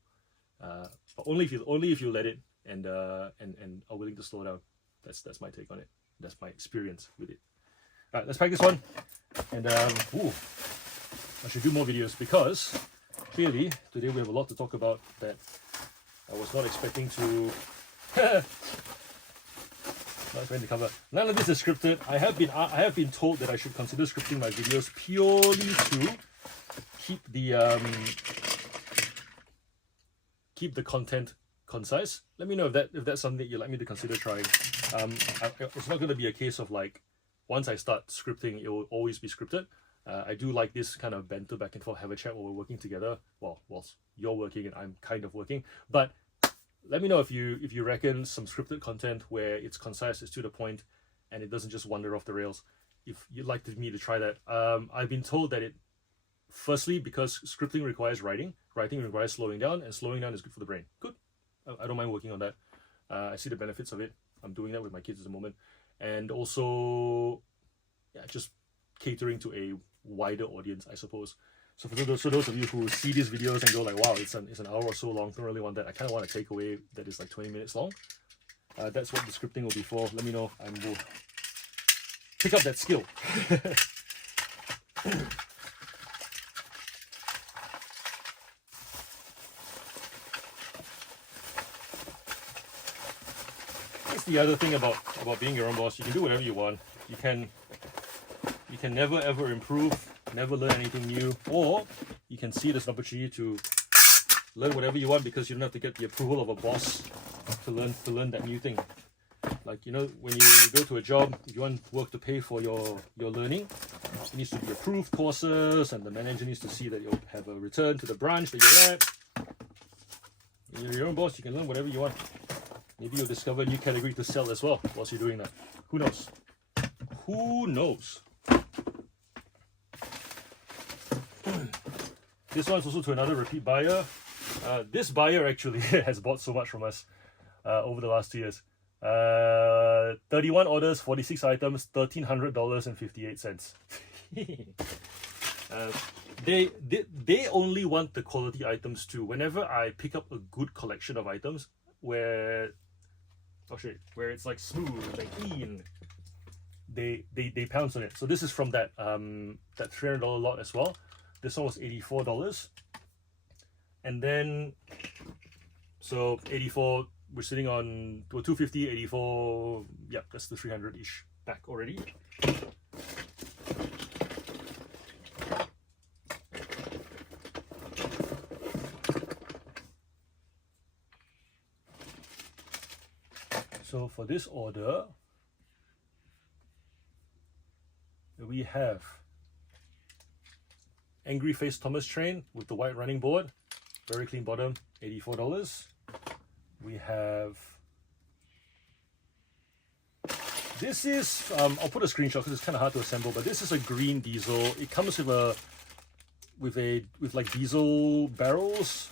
But only if you let it and are willing to slow down. That's my take on it. That's my experience with it. All right, let's pack this one. And ooh, I should do more videos because clearly today we have a lot to talk about that I was not expecting to. Not expecting to cover. None of this is scripted. I have been told that I should consider scripting my videos purely to keep the content concise. Let me know if that's something that you'd like me to consider trying. It's not going to be a case of like once I start scripting, it will always be scripted. I do like this kind of banter back and forth, have a chat while we're working together. Well, whilst you're working and I'm kind of working. But let me know if you reckon some scripted content where it's concise, it's to the point, and it doesn't just wander off the rails. If you'd like me to try that, I've been told that firstly, because scripting requires writing requires slowing down, and slowing down is good for the brain. Good. I don't mind working on that. I see the benefits of it. I'm doing that with my kids at the moment. And also, yeah, just catering to a wider audience, I suppose. So for those of you who see these videos and go like, wow, it's an hour or so long, don't really want that. I kind of want a takeaway that is like 20 minutes long. That's what the scripting will be for. Let me know and we'll pick up that skill. That's the other thing about being your own boss. You can do whatever you want. You can never ever improve, never learn anything new, or you can see it as an opportunity to learn whatever you want because you don't have to get the approval of a boss to learn that new thing. Like, you know, when you go to a job, if you want work to pay for your learning, it needs to be approved courses, and the manager needs to see that you'll have a return to the branch that you're at. When you're your own boss, you can learn whatever you want. Maybe you'll discover a new category to sell as well whilst you're doing that. Who knows? Who knows? This one's also to another repeat buyer. This buyer actually has bought so much from us over the last 2 years. 31 orders, 46 items, $1,300.58. They only want the quality items too. Whenever I pick up a good collection of items where it's like smooth and clean, they pounce on it. So this is from that $300 lot as well. This one was $84, and then so 84. We're sitting on 250, 84. Yeah, that's the 300-ish back already. So for this order, we have Angry Face Thomas train with the white running board, very clean bottom, $84. We have, this is, I'll put a screenshot because it's kind of hard to assemble, but this is a green diesel. It comes with like diesel barrels.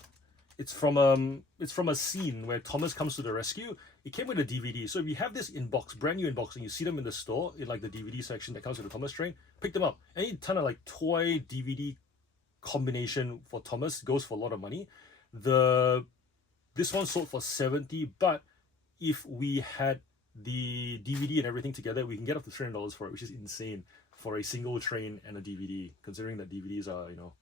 It's from a scene where Thomas comes to the rescue. It came with a DVD. So if you have this in box, brand new in box, and you see them in the store in like the DVD section that comes with the Thomas train, pick them up. Any ton of like toy DVD combination for Thomas goes for a lot of money. This one sold for $70, but if we had the DVD and everything together, we can get up to $300 for it, which is insane for a single train and a DVD, considering that DVDs are, you know,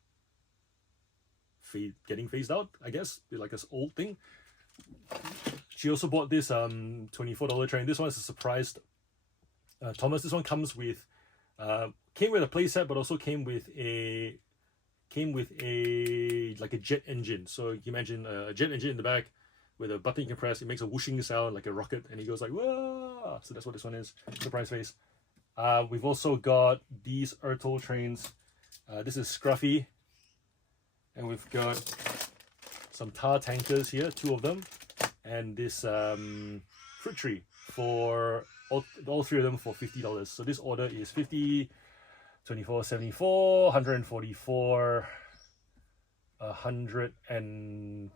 getting phased out, I guess. They're like this old thing. She also bought this $24 train. This one is a surprise Thomas. This one comes with came with a playset, but also came with a like a jet engine. So you imagine a jet engine in the back with a button you can press. It makes a whooshing sound like a rocket, and he goes like, whoa! So that's what this one is. Surprise face. We've also got these Ertl trains. This is Scruffy, and we've got some tar tankers here, 2 of them, and this fruit tree for all 3 of them for $50. So this order is 50, 24, 74, 144, 100 and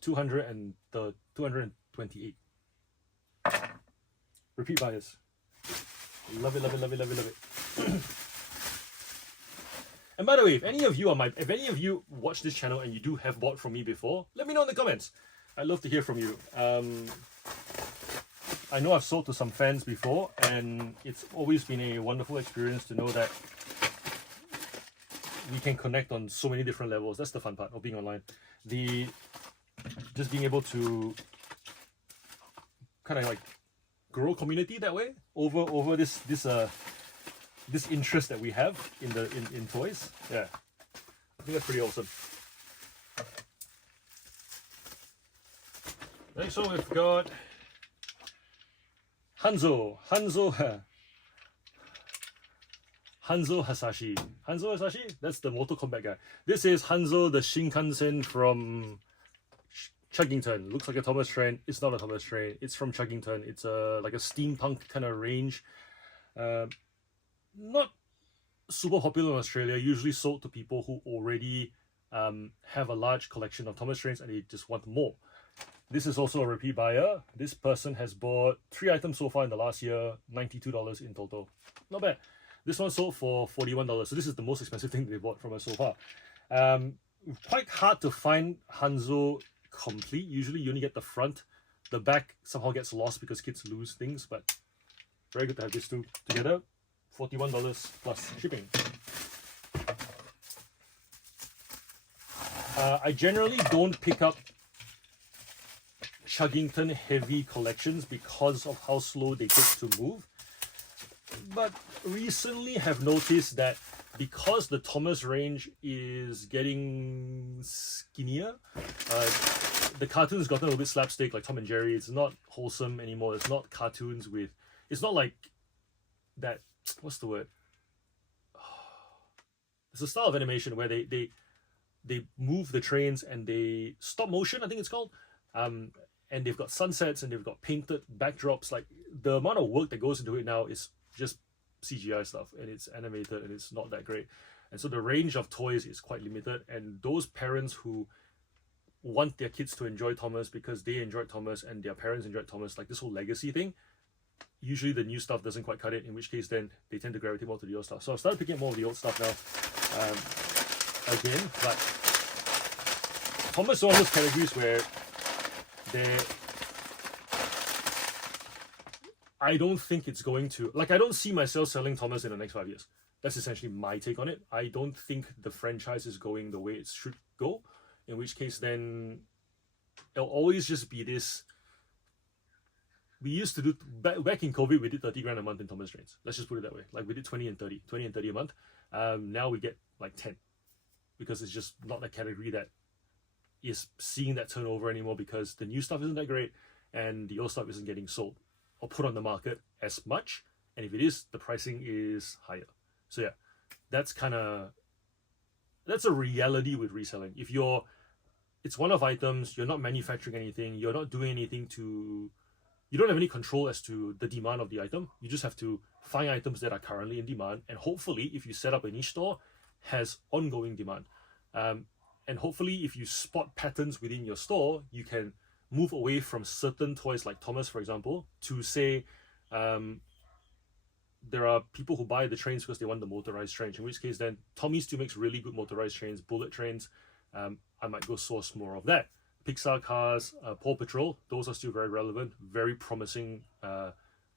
200 and the 228. Repeat buyers. Love it, love it, love it, love it, love it. And by the way, if any of you watch this channel and you do have bought from me before, let me know in the comments. I'd love to hear from you. I know I've sold to some fans before, and it's always been a wonderful experience to know that we can connect on so many different levels. That's the fun part of being online. Just being able to kind of like grow community that way over this interest that we have in toys. Yeah, I think that's pretty awesome. Next one we've got Hanzo Hasashi. Hanzo Hasashi? That's the Mortal Kombat guy. This is Hanzo the Shinkansen from Chuggington. Looks like a Thomas train. It's not a Thomas train. It's from Chuggington. It's like a steampunk kind of range. Not super popular in Australia. Usually sold to people who already have a large collection of Thomas trains and they just want more. This is also a repeat buyer. This person has bought 3 items so far in the last year, $92 in total. Not bad. This one sold for $41, so this is the most expensive thing they bought from us so far. Quite hard to find Hanzo complete. Usually you only get the front. The back somehow gets lost because kids lose things, but very good to have these two together. $41 plus shipping. I generally don't pick up Chuggington heavy collections because of how slow they take to move, but recently have noticed that because the Thomas range is getting skinnier, the cartoons gotten a little bit slapstick, like Tom and Jerry. It's not wholesome anymore. It's not cartoons with, it's not like that, what's the word, it's a style of animation where they move the trains and they stop motion, I think it's called, and they've got sunsets and they've got painted backdrops. Like, the amount of work that goes into it now is just CGI stuff, and it's animated and it's not that great. And so the range of toys is quite limited, and those parents who want their kids to enjoy Thomas because they enjoyed Thomas and their parents enjoyed Thomas, like this whole legacy thing, usually the new stuff doesn't quite cut it, in which case then they tend to gravitate more to the old stuff. So I've started picking up more of the old stuff now again, but Thomas is one of those categories where I don't think it's going to, like, I don't see myself selling Thomas in the next 5 years. That's essentially my take on it. I don't think the franchise is going the way it should go, in which case then it'll always just be this. We used to do, back in COVID, we did 30 grand a month in Thomas trains. Let's just put it that way. Like, we did 20 and 30 a month. Now we get like 10, because it's just not a category that is seeing that turnover anymore, because the new stuff isn't that great and the old stuff isn't getting sold or put on the market as much, and if it is, the pricing is higher. So yeah, that's a reality with reselling. If it's one-off items, you're not manufacturing anything, you're not doing anything you don't have any control as to the demand of the item. You just have to find items that are currently in demand, and hopefully if you set up a niche store, has ongoing demand. And hopefully if you spot patterns within your store, you can move away from certain toys like Thomas, for example, to say there are people who buy the trains because they want the motorized trains, in which case then Tommy still makes really good motorized trains, bullet trains. I might go source more of that. Pixar cars, Paw Patrol, those are still very relevant, very promising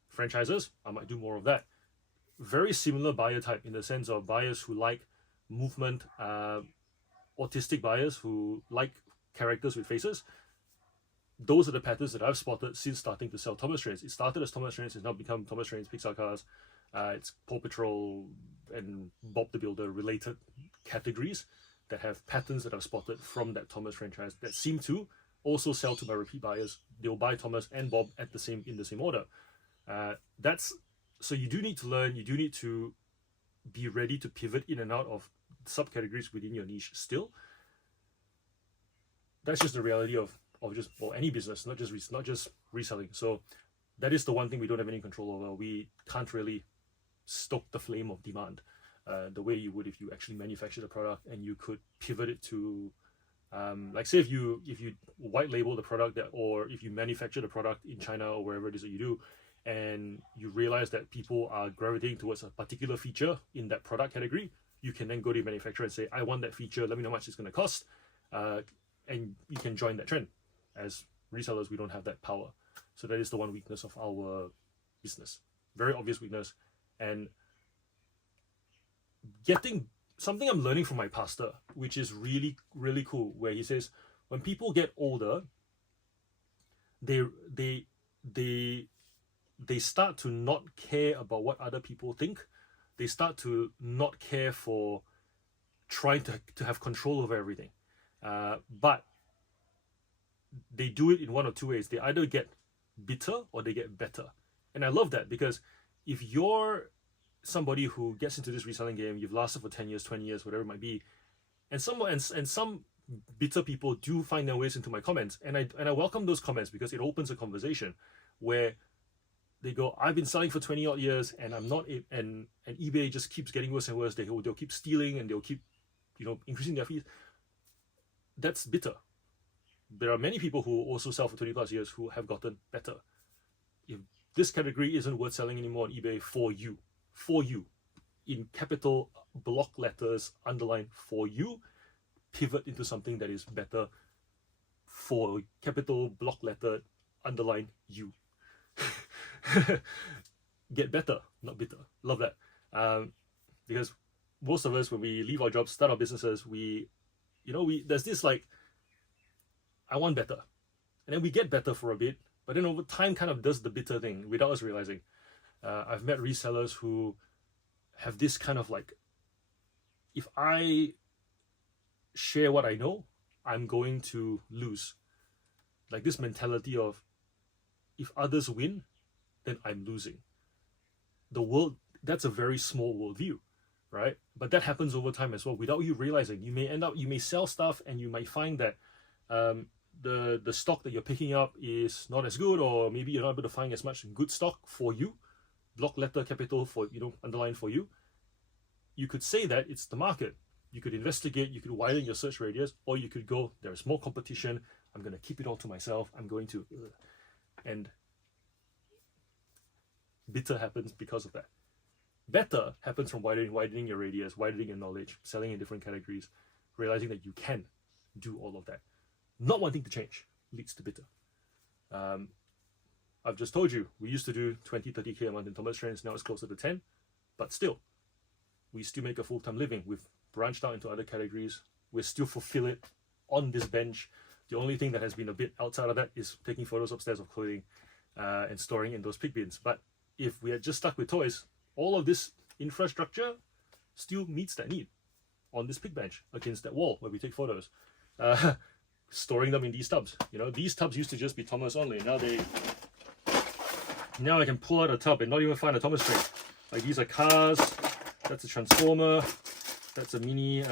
franchises. I might do more of that. Very similar buyer type in the sense of buyers who like movement, autistic buyers who like characters with faces. Those are the patterns that I've spotted since starting to sell Thomas trains. It started as Thomas trains, it's now become Thomas trains, Pixar cars, it's Paw Patrol and Bob the Builder related categories that have patterns that I've spotted from that Thomas franchise that seem to also sell to my repeat buyers. They'll buy Thomas and Bob in the same order. So you do need to learn, you do need to be ready to pivot in and out of subcategories within your niche still. That's just the reality of just, well, any business, not just reselling. So that is the one thing we don't have any control over. We can't really stoke the flame of demand the way you would if you actually manufacture the product and you could pivot it to like, say if you white label the product, or if you manufacture the product in China or wherever it is that you do, and you realize that people are gravitating towards a particular feature in that product category, you can then go to your manufacturer and say, I want that feature, let me know how much it's going to cost, and you can join that trend. As resellers, we don't have that power. So that is the one weakness of our business. Very obvious weakness. And getting something I'm learning from my pastor, which is really, really cool, where he says, when people get older, they start to not care about what other people think. They start to not care for trying to have control over everything. But they do it in one of two ways. They either get bitter or they get better. And I love that, because if you're somebody who gets into this reselling game, you've lasted for 10 years, 20 years, whatever it might be, and some bitter people do find their ways into my comments, and I welcome those comments, because it opens a conversation where they go, I've been selling for 20 odd years and I'm not, and eBay just keeps getting worse and worse. They'll keep stealing and they'll keep, increasing their fees. That's bitter. There are many people who also sell for 20 plus years who have gotten better. If this category isn't worth selling anymore on eBay for you, in capital block letters, underline for you, pivot into something that is better for capital block letter, underline you. Get better, not bitter. Love that. Because most of us, when we leave our jobs, start our businesses, there's this like, I want better. And then we get better for a bit, but then over time kind of does the bitter thing without us realizing. I've met resellers who have this kind of like, if I share what I know, I'm going to lose. Like this mentality of, if others win, then I'm losing. The world, that's a very small worldview, right? But that happens over time as well, without you realizing. You may sell stuff and you might find that the stock that you're picking up is not as good, or maybe you're not able to find as much good stock for you, block letter capital for, underline for you. You could say that it's the market. You could investigate, you could widen your search radius, or you could go, there's more competition, I'm going to keep it all to myself, I'm going to, and bitter happens because of that. Better happens from widening your radius, widening your knowledge, selling in different categories, realizing that you can do all of that. Not wanting to change leads to bitter. I've just told you, we used to do 20, 30K a month in Thomas Trends, now it's closer to 10, but still, we still make a full-time living. We've branched out into other categories. We still fulfill it on this bench. The only thing that has been a bit outside of that is taking photos upstairs of clothing and storing in those pig bins. But if we had just stuck with toys, all of this infrastructure still meets that need on this pig bench against that wall where we take photos. Storing them in these tubs. These tubs used to just be Thomas only. Now I can pull out a tub and not even find a Thomas string. Like these are cars, that's a transformer, that's a mini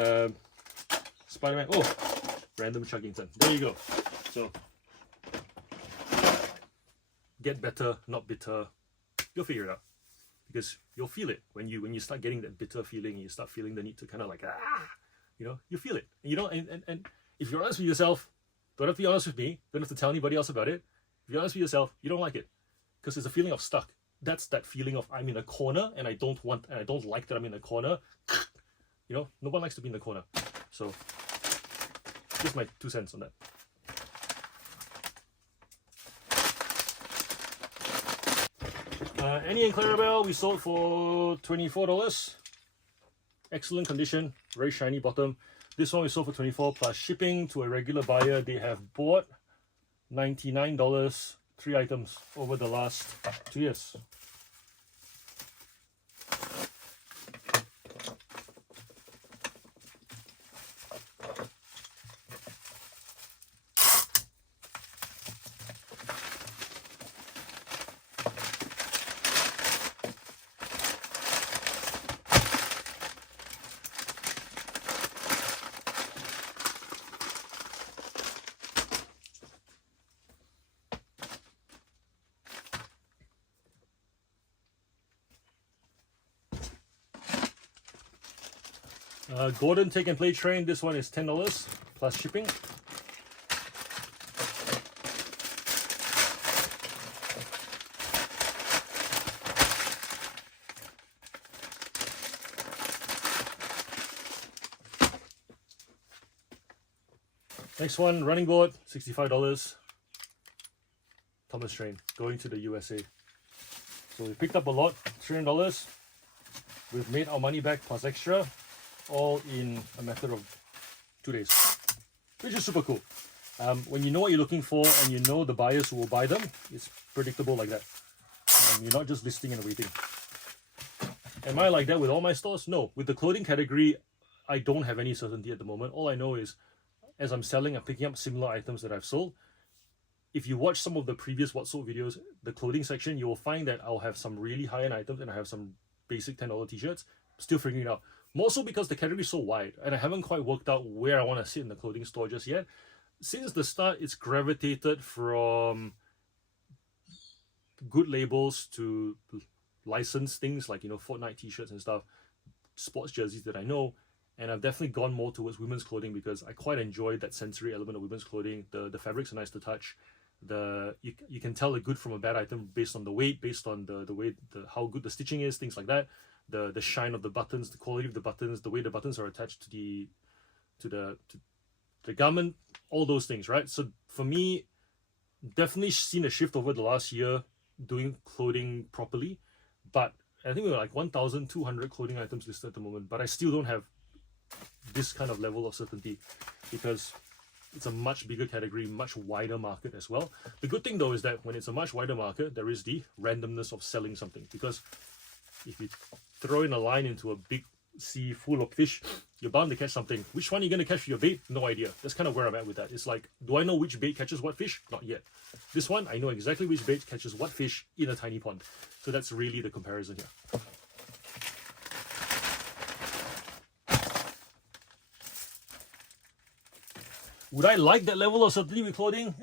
Spider-Man. Oh, random Chuggington. There you go. So get better, not bitter. You'll figure it out, because you'll feel it when you start getting that bitter feeling. You start feeling the need to kind of like you feel it. And if you're honest with yourself, don't have to be honest with me. Don't have to tell anybody else about it. If you're honest with yourself, you don't like it, because it's a feeling of stuck. That's that feeling of I'm in a corner and I don't like that I'm in a corner. No one likes to be in the corner. So just my 2 cents on that. Annie and Clarabel, we sold for $24. Excellent condition, very shiny bottom. This one we sold for $24 plus shipping to a regular buyer. They have bought $99, 3 items over the last 2 years. Gordon Take and Play train. This one is $10 plus shipping. Next one, running board, $65. Thomas Train going to the USA. So we picked up a lot, $300. We've made our money back plus extra, all in a matter of 2 days, which is super cool. When you know what you're looking for and you know the buyers who will buy them, it's predictable like that. You're not just listing and waiting. Am I like that with all my stores? No. With the clothing category, I don't have any certainty at the moment. All I know is, as I'm selling, I'm picking up similar items that I've sold. If you watch some of the previous What Sold videos, the clothing section, you will find that I'll have some really high-end items and I have some basic $10 t-shirts. Still figuring it out. More so because the category is so wide and I haven't quite worked out where I want to sit in the clothing store just yet. Since the start, it's gravitated from good labels to licensed things like, Fortnite t-shirts and stuff, sports jerseys that I know. And I've definitely gone more towards women's clothing because I quite enjoy that sensory element of women's clothing. The fabrics are nice to touch. You can tell a good from a bad item based on the weight, based on the way how good the stitching is, things like that. The shine of the buttons, the quality of the buttons, the way the buttons are attached to the garment, all those things, right? So for me, definitely seen a shift over the last year doing clothing properly. But I think we're like 1,200 clothing items listed at the moment, but I still don't have this kind of level of certainty because it's a much bigger category, much wider market as well. The good thing though is that when it's a much wider market, there is the randomness of selling something, because if you throw in a line into a big sea full of fish, you're bound to catch something. Which one are you going to catch for your bait? No idea. That's kind of where I'm at with that. It's like, do I know which bait catches what fish? Not yet. This one, I know exactly which bait catches what fish in a tiny pond. So that's really the comparison here. Would I like that level of certainty with clothing?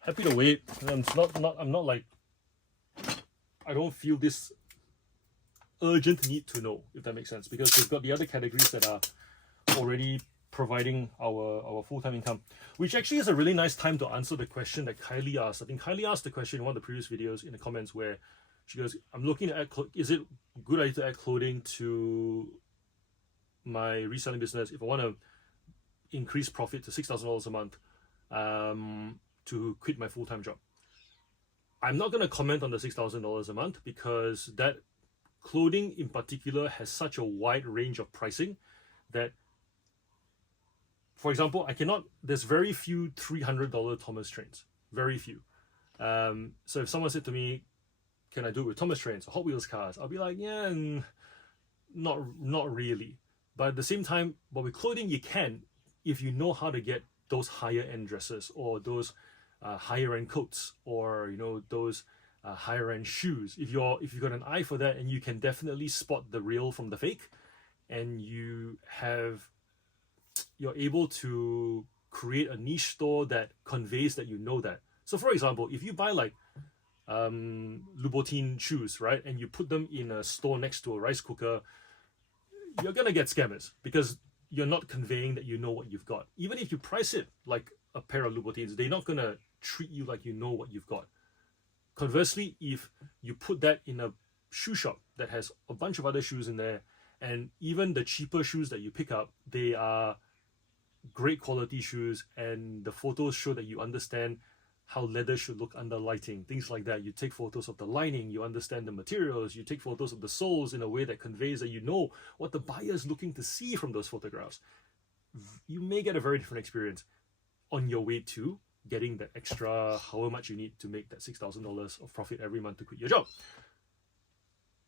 Happy to wait. I'm not like, I don't feel this urgent need to know, if that makes sense, because we've got the other categories that are already providing our full-time income, which actually is a really nice time to answer the question that Kylie asked. I think Kylie asked the question in one of the previous videos in the comments where she goes, I'm looking to add, is it a good idea to add clothing to my reselling business if I want to increase profit to $6,000 a month to quit my full-time job? I'm not going to comment on the $6,000 a month because that clothing in particular has such a wide range of pricing that, for example, there's very few $300 Thomas Trains, very few. So if someone said to me, can I do it with Thomas Trains or Hot Wheels cars? I'll be like, yeah, not really. But at the same time, but with clothing, you can, if you know how to get those higher end dresses or those higher end coats or those higher end shoes. If you've got an eye for that and you can definitely spot the real from the fake, and you're able to create a niche store that conveys that you know that. So for example, if you buy like Louboutin shoes, right, and you put them in a store next to a rice cooker, you're gonna get scammers because you're not conveying that you know what you've got. Even if you price it like a pair of Louboutins, they're not gonna treat you like you know what you've got. Conversely, if you put that in a shoe shop that has a bunch of other shoes in there, and even the cheaper shoes that you pick up, they are great quality shoes, and the photos show that you understand how leather should look under lighting, things like that. You take photos of the lining, you understand the materials, you take photos of the soles in a way that conveys that you know what the buyer is looking to see from those photographs. You may get a very different experience on your way to getting that extra however much you need to make that $6,000 of profit every month to quit your job.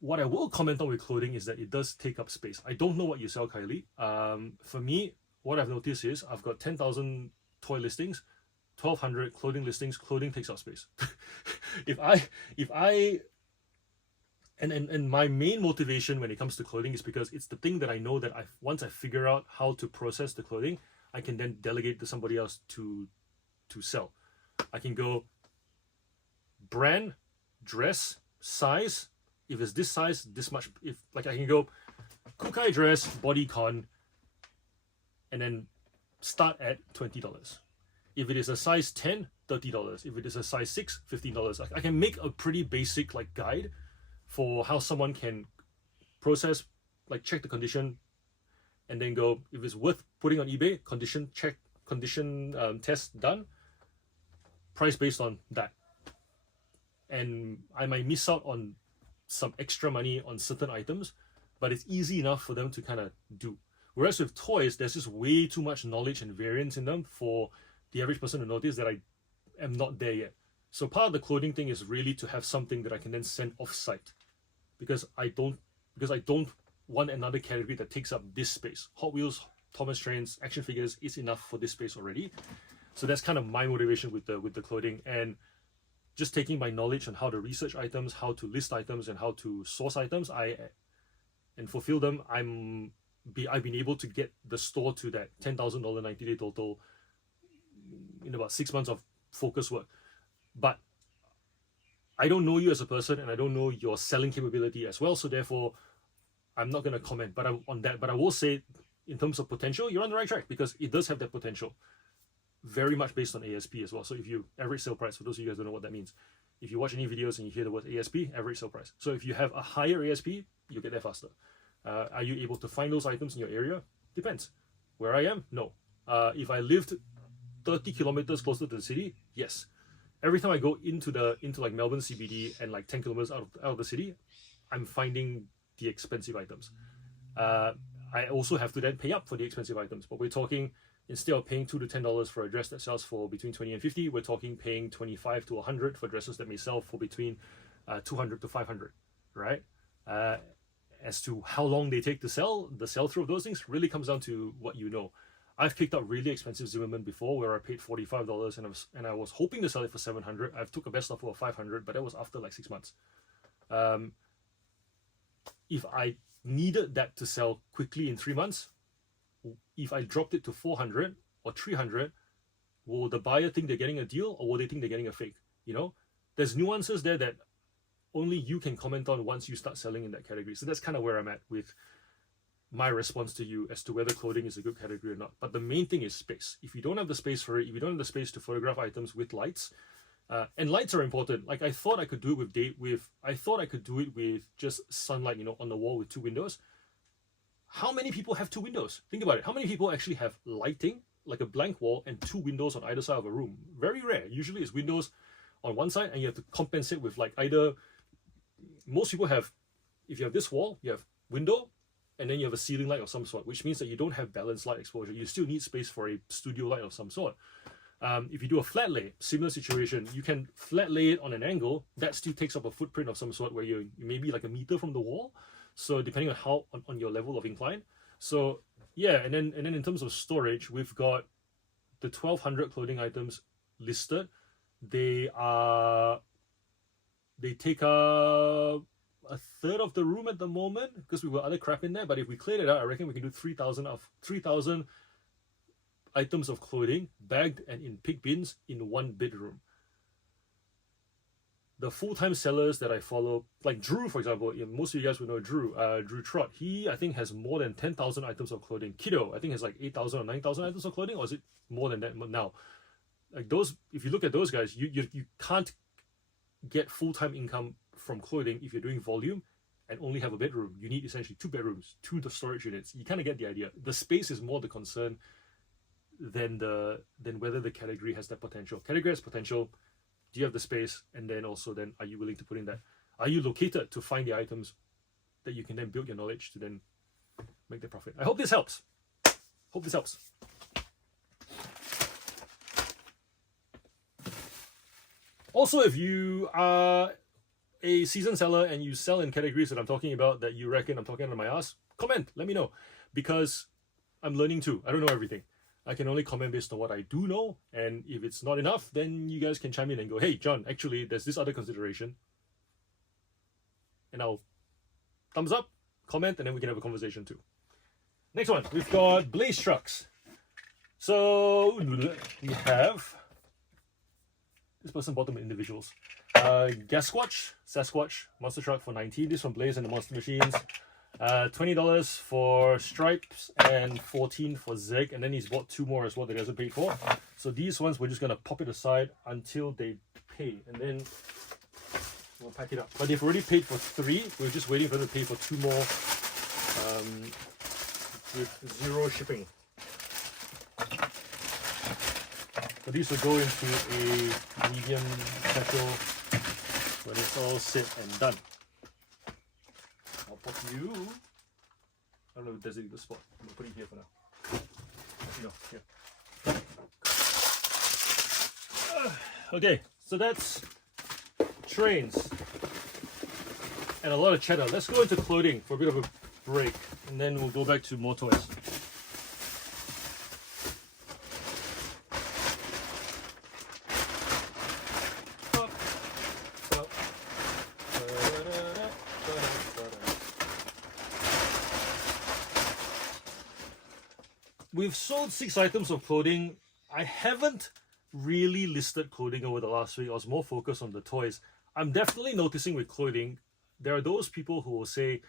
What I will comment on with clothing is that it does take up space. I don't know what you sell, Kylie. For me, what I've noticed is I've got 10,000 toy listings, 1,200 clothing listings. Clothing takes up space. And my main motivation when it comes to clothing is because it's the thing that I know that once I figure out how to process the clothing, I can then delegate to somebody else to sell. I can go brand, dress, size. If it's this size, this much. If like I can go Kukai dress, bodycon, and then start at $20. If it is a size 10, $30. If it is a size 6, $15. I can make a pretty basic like guide for how someone can process, like check the condition, and then go, if it's worth putting on eBay, condition check, condition test done. price based on that. And I might miss out on some extra money on certain items, but it's easy enough for them to kind of do. Whereas with toys, there's just way too much knowledge and variance in them for the average person to notice that I am not there yet. So part of the clothing thing is really to have something that I can then send off-site, because I don't want another category that takes up this space. Hot Wheels, Thomas Trains, action figures is enough for this space already. So that's kind of my motivation with the clothing, and just taking my knowledge on how to research items, how to list items, and how to source items, and fulfill them. I've been able to get the store to that $10,000 90-day total in about 6 months of focus work. But I don't know you as a person, and I don't know your selling capability as well. So therefore, I'm not going to comment on that. But I will say, in terms of potential, you're on the right track, because it does have that potential. Very much based on ASP as well. So if you average sale price, for those of you guys who don't know what that means, if you watch any videos and you hear the word ASP, average sale price. So if you have a higher ASP, you'll get there faster. Are you able to find those items in your area? Depends. Where I am, no. If I lived 30 kilometers closer to the city, yes. Every time I go into like Melbourne CBD and like 10 kilometers out of the city, I'm finding the expensive items. I also have to then pay up for the expensive items, but we're talking, instead of paying $2 to $10 for a dress that sells for between 20 and 50, we're talking paying 25 to 100 for dresses that may sell for between 200 to 500, right? As to how long they take to sell, the sell-through of those things really comes down to what you know. I've picked up really expensive Zimmerman before, where I paid $45 and I was hoping to sell it for $700. I've took a best offer of $500, but that was after like 6 months. If I needed that to sell quickly in 3 months, if I dropped it to 400 or 300, will the buyer think they're getting a deal, or will they think they're getting a fake? You know, there's nuances there that only you can comment on once you start selling in that category. So that's kind of where I'm at with my response to you as to whether clothing is a good category or not. But the main thing is space. If you don't have the space for it, if you don't have the space to photograph items with lights, and lights are important. Like I thought I could do it with just sunlight, you know, on the wall with 2 windows. How many people have 2 windows? Think about it. How many people actually have lighting, like a blank wall, and 2 windows on either side of a room? Very rare. Usually it's windows on one side, and you have to compensate with like either, most people have, if you have this wall, you have window, and then you have a ceiling light of some sort, which means that you don't have balanced light exposure. You still need space for a studio light of some sort. If you do a flat lay, similar situation, you can flat lay it on an angle, that still takes up a footprint of some sort where you maybe like a meter from the wall. So depending on how on your level of incline. So yeah, and then in terms of storage, we've got the 1,200 clothing items listed. They take up a third of the room at the moment because we've got other crap in there. But if we clear it out, I reckon we can do 3,000 items of clothing bagged and in pig bins in one bedroom. The full-time sellers that I follow, like Drew, for example, most of you guys will know Drew Trott. He, I think, has more than 10,000 items of clothing. Kiddo, I think, has like 8,000 or 9,000 items of clothing, or is it more than that now? Like those, if you look at those guys, you can't get full-time income from clothing if you're doing volume and only have a bedroom. You need essentially 2 bedrooms, 2 storage units. You kind of get the idea. The space is more the concern than whether the category has that potential. Category has potential. Do you have the space? And then also, then are you willing to put in that? Are you located to find the items that you can then build your knowledge to then make the profit? I hope this helps. Also, if you are a seasoned seller and you sell in categories that I'm talking about that you reckon I'm talking out of my ass, comment, let me know, because I'm learning too. I don't know everything. I can only comment based on what I do know, and if it's not enough, then you guys can chime in and go, hey, John, actually, there's this other consideration. And I'll thumbs up, comment, and then we can have a conversation too. Next one, we've got Blaze Trucks. So we have, this person bought them individuals. Sasquatch monster truck for $19. This from Blaze and the Monster Machines. $20 for Stripes and $14 for Zeg, and then he's bought 2 more as well that he hasn't paid for. So these ones we're just gonna pop it aside until they pay, and then we'll pack it up. But they've already paid for 3. We're just waiting for them to pay for 2 more with 0 shipping. So these will go into a medium kettle when it's all set and done. I'll pop you. I don't know if there's a good spot. I'm gonna put it here for now. Here. Okay, so that's trains and a lot of cheddar. Let's go into clothing for a bit of a break, and then we'll go back to more toys. We've sold 6 items of clothing. I haven't really listed clothing over the last week. I was more focused on the toys. I'm definitely noticing with clothing, there are those people who will say,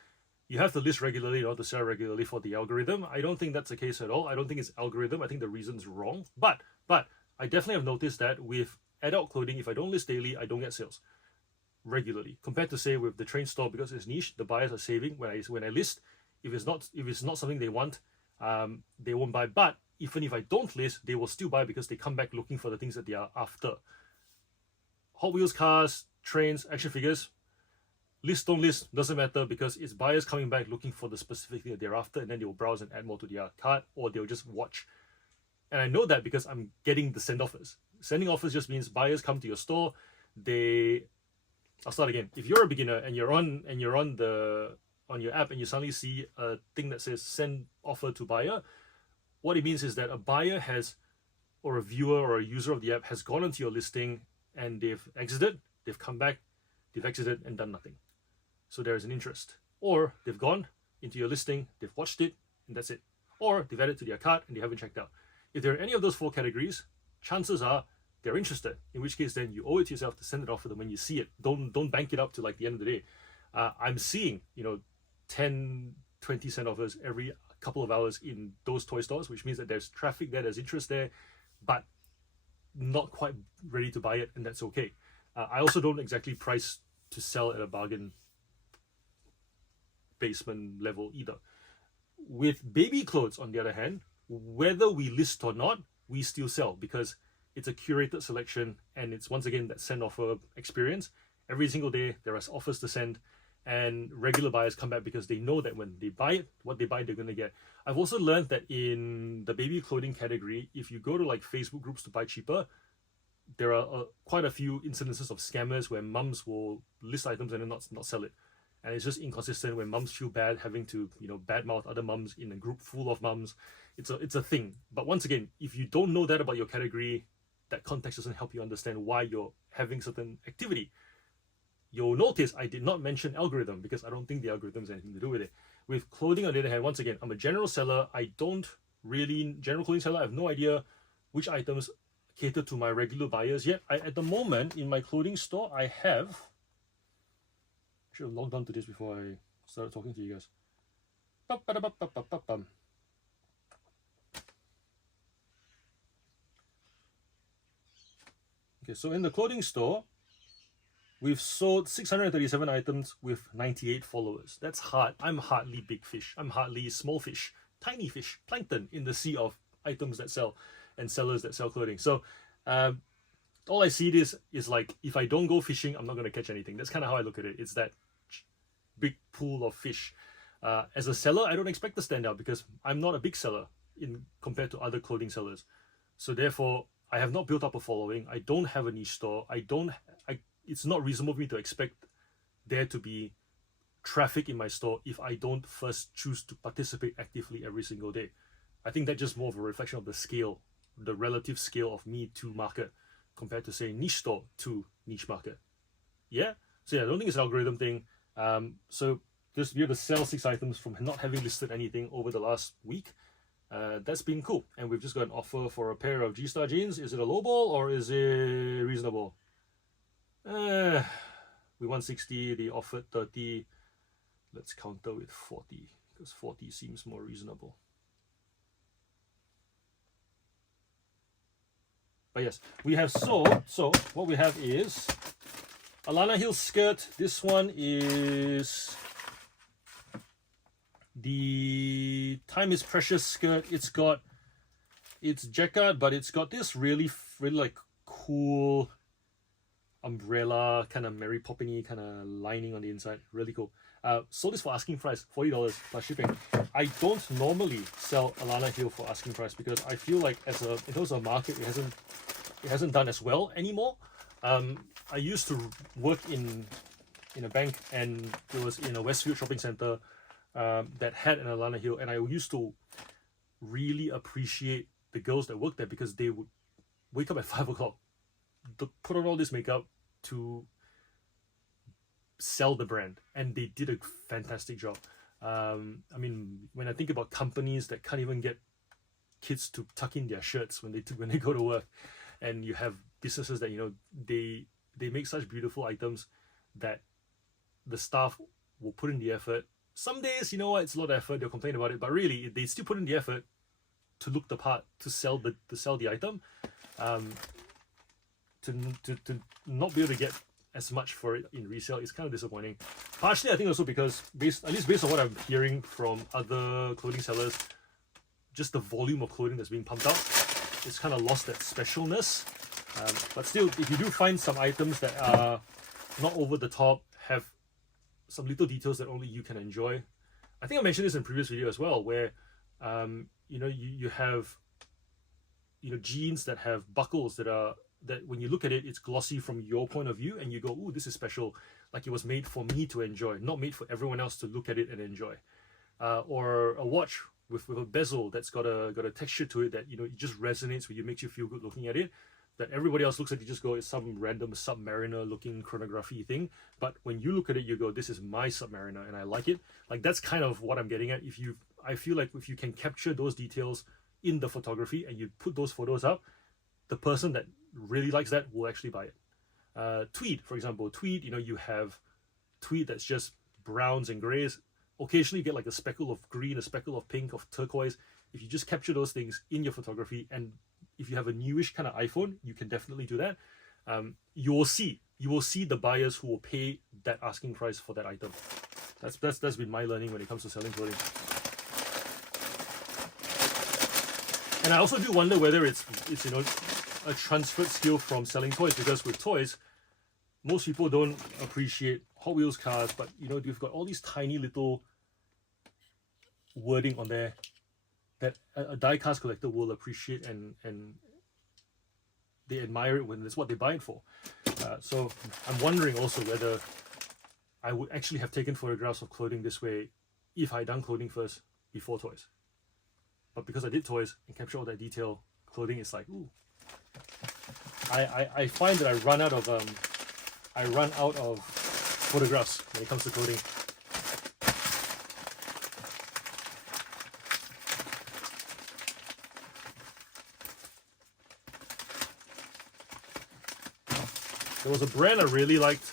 you have to list regularly in order to sell regularly for the algorithm. I don't think that's the case at all. I don't think it's algorithm. I think the reason's wrong. But I definitely have noticed that with adult clothing, if I don't list daily, I don't get sales regularly. Compared to say with the train store, because it's niche, the buyers are saving when I list. If it's not something they want, they won't buy. But even if I don't list, they will still buy because they come back looking for the things that they are after. Hot Wheels cars, trains, action figures, list, don't list, doesn't matter, because it's buyers coming back looking for the specific thing that they're after, and then they will browse and add more to their cart, or they'll just watch. And I know that because I'm getting the send offers. Sending offers just means buyers come to your store. I'll start again. If you're a beginner and you're on your app and you suddenly see a thing that says send offer to buyer, what it means is that a buyer has, or a viewer or a user of the app has gone onto your listing and they've exited, they've come back, they've exited and done nothing. So there is an interest. Or they've gone into your listing, they've watched it, and that's it. Or they've added to their cart and they haven't checked out. If there are any of those 4 categories, chances are they're interested. In which case, then you owe it to yourself to send it off for them when you see it. Don't bank it up to like the end of the day. I'm seeing 10, 20 cent offers every couple of hours in those toy stores, which means that there's traffic there, there's interest there, but not quite ready to buy it, and that's okay. I also don't exactly price to sell at a bargain basement level either. With baby clothes, on the other hand, whether we list or not, we still sell because it's a curated selection, and it's once again that send offer experience. Every single day there are offers to send, and regular buyers come back because they know that when they buy it, what they buy they're going to get. I've also learned that in the baby clothing category, if you go to like Facebook groups to buy cheaper, there are quite a few incidences of scammers where mums will list items and then not sell it. And it's just inconsistent when mums feel bad having to badmouth other mums in a group full of mums. It's a thing. But once again, if you don't know that about your category, that context doesn't help you understand why you're having certain activity. You'll notice I did not mention algorithm because I don't think the algorithm has anything to do with it. With clothing, on the other hand, once again, I'm a general seller. General clothing seller, I have no idea which items cater to my regular buyers yet. At the moment, in my clothing store, I have... I should have logged on to this before I started talking to you guys. Okay, so in the clothing store, we've sold 637 items with 98 followers. That's hard. I'm hardly big fish. I'm hardly small fish, tiny fish, plankton in the sea of items that sell and sellers that sell clothing. So all I see this is like, if I don't go fishing, I'm not going to catch anything. That's kind of how I look at it. It's that big pool of fish. As a seller, I don't expect to stand out because I'm not a big seller compared to other clothing sellers. So therefore, I have not built up a following. I don't have a niche store. It's not reasonable for me to expect there to be traffic in my store if I don't first choose to participate actively every single day. I think that's just more of a reflection of the scale, the relative scale of me to market compared to say niche store to niche market. Yeah? So yeah, I don't think it's an algorithm thing. So just to be able to sell 6 items from not having listed anything over the last week, that's been cool. And we've just got an offer for a pair of G-Star jeans. Is it a lowball or is it reasonable? We want 60, they offered 30. Let's counter with 40 because 40 seems more reasonable. But yes, we have sold. So what we have is Alana Hill skirt. This one is the Time is Precious skirt. It's got It's jacquard, but it's got this really like cool umbrella kind of Mary Poppins-y kind of lining on the inside. Really cool. Sold this for asking price, $40 plus shipping. I don't normally sell Alana Hill for asking price because I feel like in terms of market, it hasn't done as well anymore. I used to work in a bank, and it was in a Westfield shopping center that had an Alana Hill, and I used to really appreciate the girls that worked there because they would wake up at 5 o'clock, put on all this makeup to sell the brand, and they did a fantastic job. I mean, when I think about companies that can't even get kids to tuck in their shirts when they go to work, and you have businesses that, you know, they make such beautiful items that the staff will put in the effort. Some days, you know what, it's a lot of effort, they'll complain about it, but really they still put in the effort to look the part, to sell the item. To not be able to get as much for it in resale is kind of disappointing. Partially, I think also because based on what I'm hearing from other clothing sellers, just the volume of clothing that's being pumped out, it's kind of lost that specialness. But still, if you do find some items that are not over the top, have some little details that only you can enjoy. I think I mentioned this in a previous video as well, where you know, you have, you know, jeans that have buckles that when you look at it, it's glossy from your point of view, and you go, "Ooh, this is special." Like it was made for me to enjoy, not made for everyone else to look at it and enjoy. Or a watch with a bezel that's got a texture to it that, you know, it just resonates with you, makes you feel good looking at it. That everybody else looks at it, just go, it's some random Submariner looking chronography thing. But when you look at it, you go, "This is my Submariner and I like it." Like that's kind of what I'm getting at. I feel like if you can capture those details in the photography and you put those photos up, the person that really likes that will actually buy it. Tweed, for example, tweed, you know, you have tweed that's just browns and grays. Occasionally you get like a speckle of green, a speckle of pink, of turquoise. If you just capture those things in your photography, and if you have a newish kind of iPhone, you can definitely do that. You will see the buyers who will pay that asking price for that item. That's been my learning when it comes to selling clothing. And I also do wonder whether it's you know, a transferred skill from selling toys, because with toys, most people don't appreciate Hot Wheels cars, but you know, you've got all these tiny little wording on there that a die-cast collector will appreciate, and they admire it when it's what they buy it for. So I'm wondering also whether I would actually have taken photographs of clothing this way if I'd done clothing first before toys. But because I did toys and captured all that detail, clothing is like, ooh. I find that I run out of photographs when it comes to clothing. There was a brand I really liked.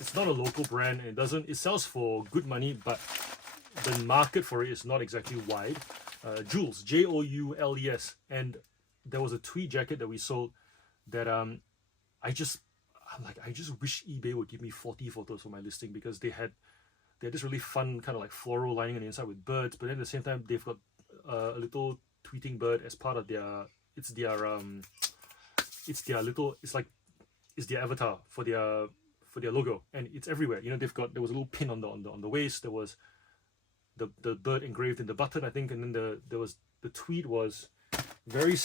It's not a local brand, and it sells for good money, but the market for it is not exactly wide. Joules, Joules, and there was a tweed jacket that we sold that I just wish eBay would give me 40 photos for my listing, because they had this really fun kind of like floral lining on the inside with birds, but then at the same time they've got a little tweeting bird as part of their avatar for their logo, and it's everywhere. You know, there was a little pin on the waist. There was the bird engraved in the button, I think, and then the tweet was very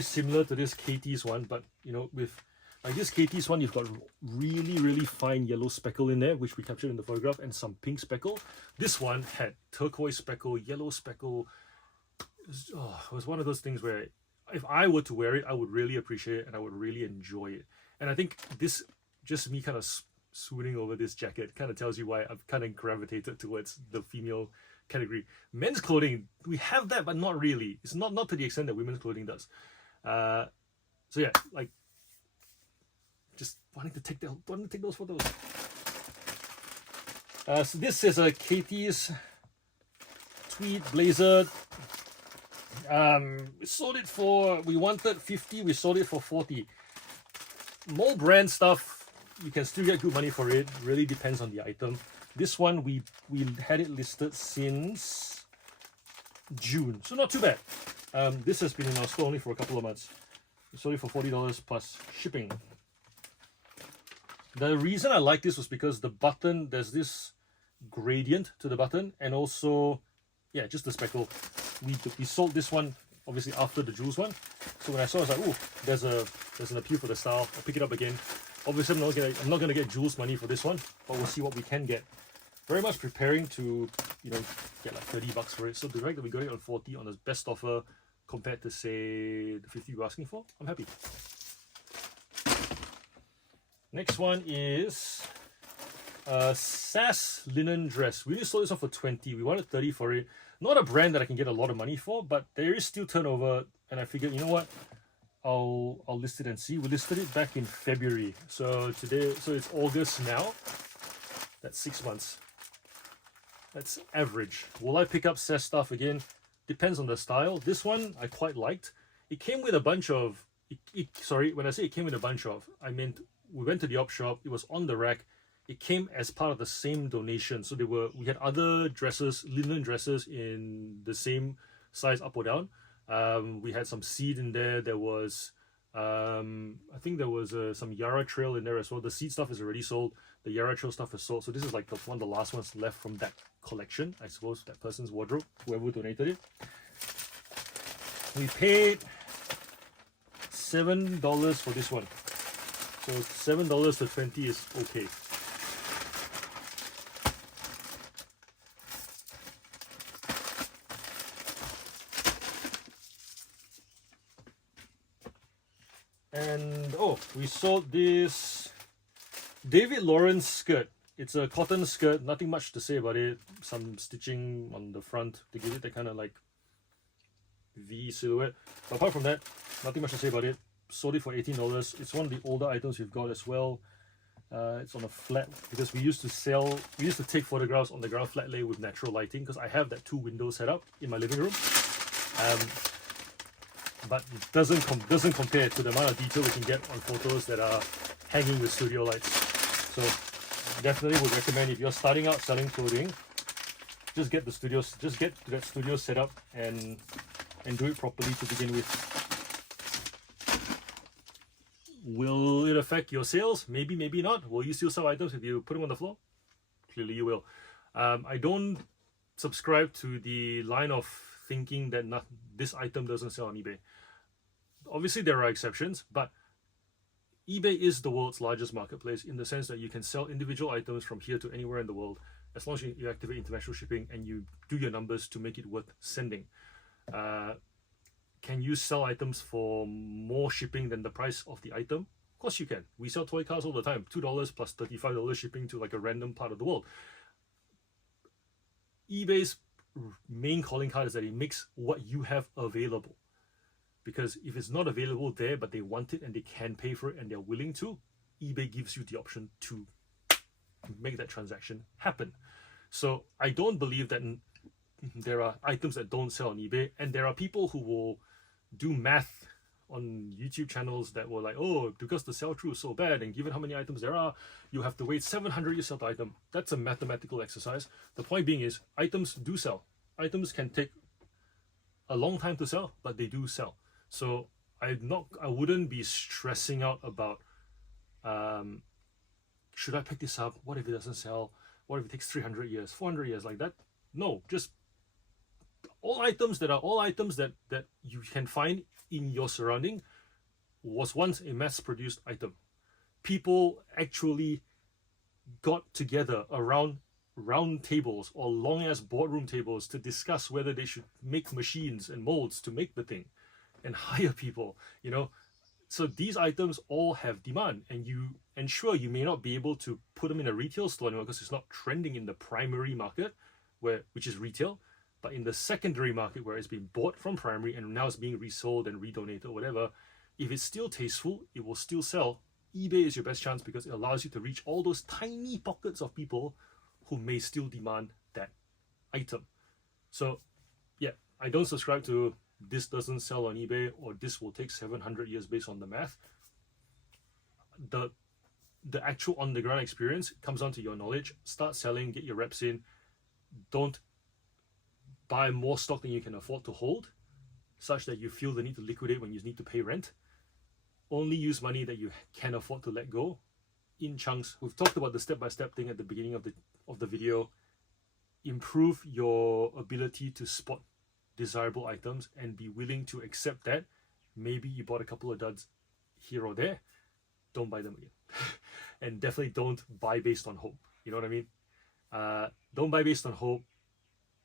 similar to this KT's one, but you know, with like this KT's one, you've got really fine yellow speckle in there, which we captured in the photograph, and some pink speckle. This one had turquoise speckle, yellow speckle. It was one of those things where if I were to wear it, I would really appreciate it and I would really enjoy it. And I think this, just me kind of swooning over this jacket, kind of tells you why I've kind of gravitated towards the female category. Men's clothing, we have that, but not really. It's not to the extent that women's clothing does. So yeah, like just wanting to take those photos. So this is a Katie's tweed blazer. We wanted 50, we sold it for 40. More brand stuff, you can still get good money for it. Really depends on the item. This one we had it listed since June, so not too bad. This has been in our store only for a couple of months. We sold it for $40 plus shipping. The reason I like this was because the button, there's this gradient to the button, and also, yeah, just the speckle. We sold this one obviously after the Jules one, so when I saw it, I was like, oh, there's an appeal for the style. I'll pick it up again. Obviously, I'm not gonna get Jules money for this one, but we'll see what we can get. Very much preparing to, you know, get like $30 for it. So the fact that we got it on 40 on the best offer compared to say the 50 we're asking for, I'm happy. Next one is a SAS linen dress. We only sold this one for 20. We wanted 30 for it. Not a brand that I can get a lot of money for, but there is still turnover, and I figured, you know what, I'll list it and see. We listed it back in February, so it's August now. That's 6 months. That's average. Will I pick up SAS stuff again? Depends on the style. This one I quite liked. It came with a bunch of. Sorry, when I say it came with a bunch of, I meant we went to the op shop. It was on the rack. It came as part of the same donation. So we had other dresses, linen dresses in the same size up or down. We had some seed in there. There was, I think there was some Yara Trail in there as well. The seed stuff is already sold. The Yara Trail stuff is sold. So this is like one of the last ones left from that collection, I suppose, that person's wardrobe, whoever donated it. We paid $7 for this one. So $7 to 20 is okay. And oh, we sold this David Lawrence skirt. It's a cotton skirt, nothing much to say about it. Some stitching on the front to give it that kind of like V silhouette. But apart from that, nothing much to say about it. Sold it for $18. It's one of the older items we've got as well. It's on a flat because we used to take photographs on the ground flat lay with natural lighting because I have that 2 window setup in my living room. But it doesn't compare to the amount of detail we can get on photos that are hanging with studio lights. So definitely would recommend, if you're starting out selling clothing, just get to that studio setup and do it properly to begin with. Will it affect your sales? Maybe, maybe not. Will you still sell items if you put them on the floor? Clearly you will. I don't subscribe to the line of thinking that this item doesn't sell on eBay. Obviously there are exceptions, but eBay is the world's largest marketplace in the sense that you can sell individual items from here to anywhere in the world as long as you activate international shipping and you do your numbers to make it worth sending. Can you sell items for more shipping than the price of the item? Of course you can. We sell toy cars all the time. $2 plus $35 shipping to like a random part of the world. eBay's main calling card is that it makes what you have available. Because if it's not available there, but they want it and they can pay for it and they're willing to, eBay gives you the option to make that transaction happen. So I don't believe that there are items that don't sell on eBay, and there are people who will do math on YouTube channels that were like, oh, because the sell-through is so bad, and given how many items there are, you have to wait 700 years to sell the item. That's a mathematical exercise. The point being is, items do sell. Items can take a long time to sell, but they do sell. So I wouldn't be stressing out about, should I pick this up? What if it doesn't sell? What if it takes 300 years, 400 years, like that? No, just all items that you can find in your surrounding was once a mass-produced item. People actually got together around round tables or long-ass boardroom tables to discuss whether they should make machines and molds to make the thing and hire people, you know. So these items all have demand, and sure, you may not be able to put them in a retail store anymore because it's not trending in the primary market, which is retail. But in the secondary market, where it's been bought from primary and now it's being resold and redonated or whatever, if it's still tasteful, it will still sell. eBay is your best chance because it allows you to reach all those tiny pockets of people who may still demand that item. So yeah, I don't subscribe to this doesn't sell on eBay or this will take 700 years based on the math. The actual on-the-ground experience comes down to your knowledge. Start selling, get your reps in. Don't buy more stock than you can afford to hold, such that you feel the need to liquidate when you need to pay rent. Only use money that you can afford to let go in chunks. We've talked about the step-by-step thing at the beginning of the video. Improve your ability to spot desirable items and be willing to accept that maybe you bought a couple of duds here or there. Don't buy them again. And definitely don't buy based on hope. You know what I mean? Don't buy based on hope,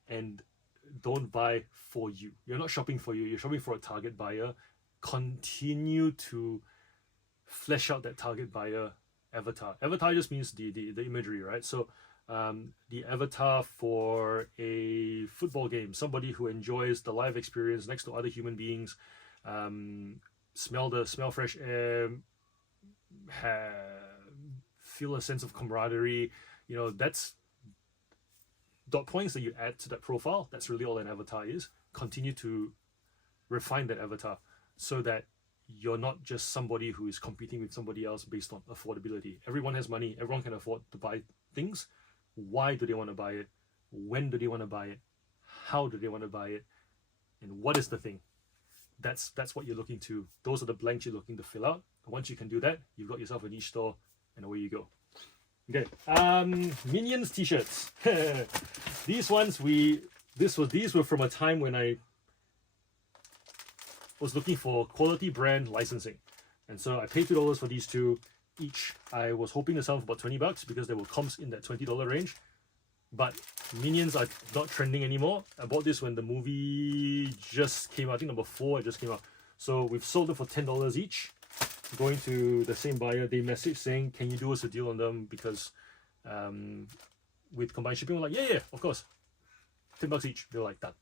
and don't buy for you. You're not shopping for you. You're shopping for a target buyer. Continue to flesh out that target buyer avatar. Avatar just means the imagery, right? So the avatar for a football game, somebody who enjoys the live experience next to other human beings, smell fresh air, feel a sense of camaraderie. You know, that's dot points that you add to that profile. That's really all an avatar is. Continue to refine that avatar so that you're not just somebody who is competing with somebody else based on affordability. Everyone has money. Everyone can afford to buy things. Why do they want to buy it? When do they want to buy it? How do they want to buy it? And what is the thing? That's what you're looking to. Those are the blanks you're looking to fill out. Once you can do that, you've got yourself a niche store, and away you go. Okay, Minions t-shirts. These ones these were from a time when I was looking for quality brand licensing, and so I paid $2 for these two each. I was hoping to sell them for about $20 because they were comps in that $20 range, but Minions are not trending anymore. I bought this when the movie just came out. I think number 4 just came out, so we've sold them for $10 each. Going to the same buyer, they messaged saying, can you do us a deal on them, because with combined shipping. We're like, yeah, of course, $10 each. They're like, done.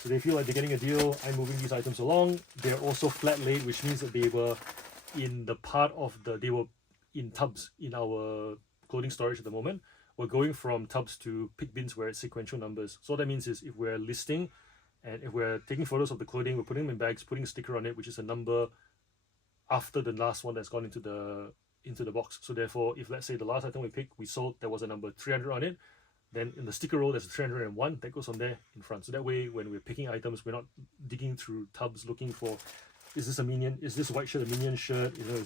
So they feel like they're getting a deal. I'm moving these items along. They're also flat laid, which means that they were in the part of they were in tubs in our clothing storage at the moment. We're going from tubs to pick bins where it's sequential numbers. So what that means is if we're listing and if we're taking photos of the clothing, we're putting them in bags, putting a sticker on it, which is a number after the last one that's gone into the box. So therefore, if let's say the last item we picked, we sold, there was a number 300 on it, then in the sticker roll there's a 301 that goes on there in front. So that way, when we're picking items, we're not digging through tubs looking for, is this a Minion? Is this white shirt a Minion shirt? You know,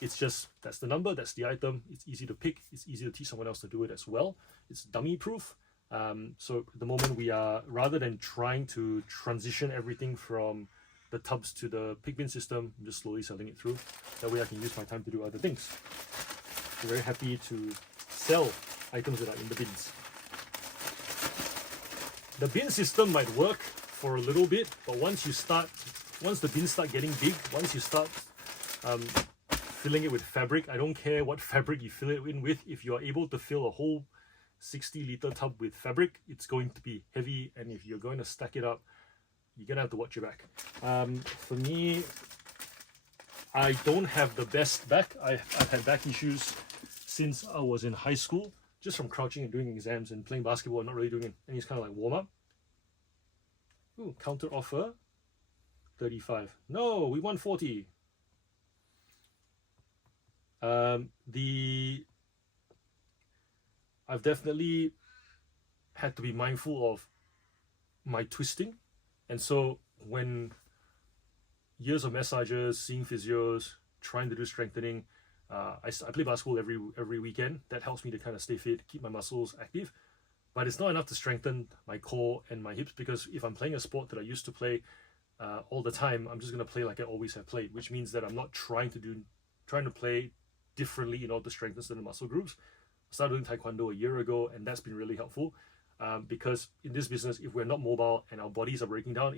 it's just, that's the number, that's the item. It's easy to pick. It's easy to teach someone else to do it as well. It's dummy proof. So at the moment we are, rather than trying to transition everything from the tubs to the pick bin system, I'm just slowly selling it through. That way I can use my time to do other things. I'm very happy to sell items that are in the bins. The bin system might work for a little bit, but once the bins start getting big, once you start filling it with fabric, I don't care what fabric you fill it in with, if you are able to fill a whole 60-liter tub with fabric, it's going to be heavy, and if you're going to stack it up, you're gonna have to watch your back. For me, I don't have the best back. I've had back issues since I was in high school, just from crouching and doing exams and playing basketball and not really doing any kind of like warm up. Ooh, counter offer, 35. No, we won 40. I've definitely had to be mindful of my twisting. And so when years of massages, seeing physios, trying to do strengthening, I play basketball every weekend. That helps me to kind of stay fit, keep my muscles active. But it's not enough to strengthen my core and my hips, because if I'm playing a sport that I used to play all the time, I'm just going to play like I always have played, which means that I'm not trying to play differently in order to strengthen certain muscle groups. I started doing Taekwondo a year ago, and that's been really helpful. Because in this business, if we're not mobile and our bodies are breaking down,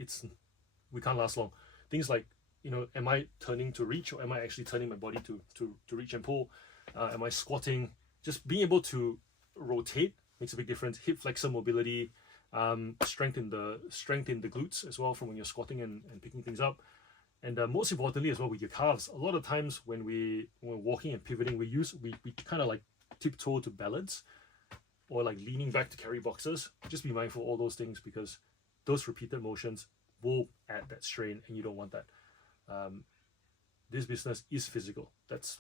we can't last long. Things like, you know, am I turning to reach, or am I actually turning my body to reach and pull? Am I squatting? Just being able to rotate makes a big difference. Hip flexor mobility, strength in the glutes as well from when you're squatting and picking things up. And most importantly as well with your calves. A lot of times when we're walking and pivoting, we kind of like tiptoe to ballads, or like leaning back to carry boxes. Just be mindful of all those things, because those repeated motions will add that strain, and you don't want that. This business is physical. That's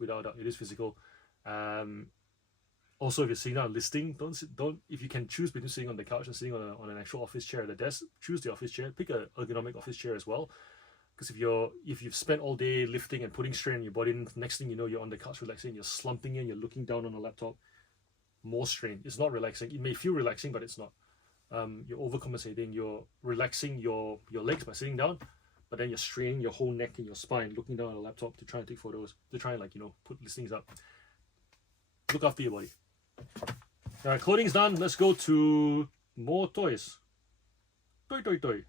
without doubt, it is physical. Also, if you're sitting on a listing, don't if you can choose between sitting on the couch and sitting on an actual office chair at the desk, choose the office chair. Pick a ergonomic office chair as well. Because if you've spent all day lifting and putting strain on your body, next thing you know, you're on the couch relaxing, you're slumping in, you're looking down on a laptop, more strain. It's not relaxing. It may feel relaxing, but it's not. You're overcompensating. You're relaxing your legs by sitting down, but then you're straining your whole neck and your spine, looking down on a laptop to try and take photos, to try and put listings up. Look after your body. All right, clothing's done. Let's go to more toys. Toy.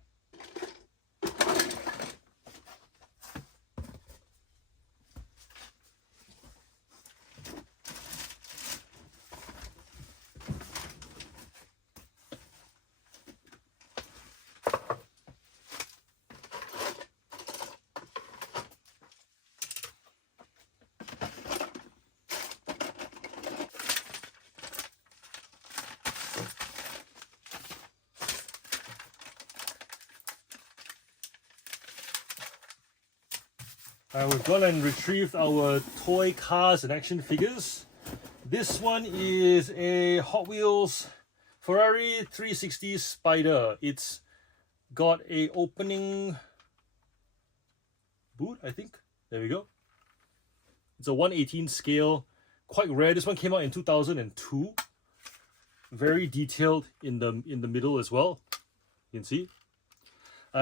We've gone and retrieved our toy cars and action figures. This one is a Hot Wheels Ferrari 360 Spider. It's got a opening boot, I think. There we go. It's a 1/18 scale, quite rare. This one came out in 2002. Very detailed in the middle as well. You can see.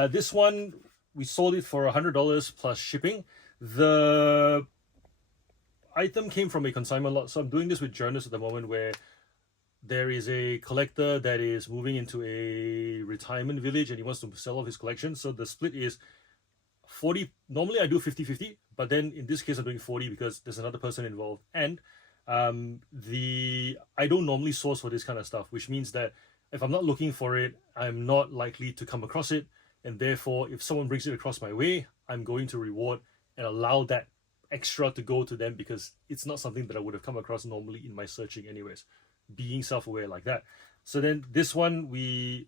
This one, we sold it for $100 plus shipping. The item came from a consignment lot, so I'm doing this with journalists at the moment, where there is a collector that is moving into a retirement village and he wants to sell off his collection. So the split is 40. Normally I do 50-50, but then in this case I'm doing 40 because there's another person involved. And I don't normally source for this kind of stuff, which means that if I'm not looking for it, I'm not likely to come across it. And therefore, if someone brings it across my way, I'm going to reward and allow that extra to go to them, because it's not something that I would have come across normally in my searching anyways, being self-aware like that. So then this one, we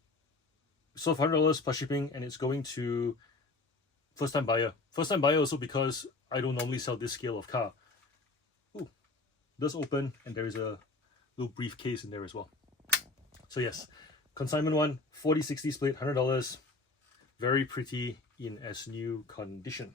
sold for $100 plus shipping, and it's going to first-time buyer. First-time buyer also because I don't normally sell this scale of car. Ooh, does open, and there is a little briefcase in there as well. So yes, consignment one, 40-60 split, $100. Very pretty in as new condition.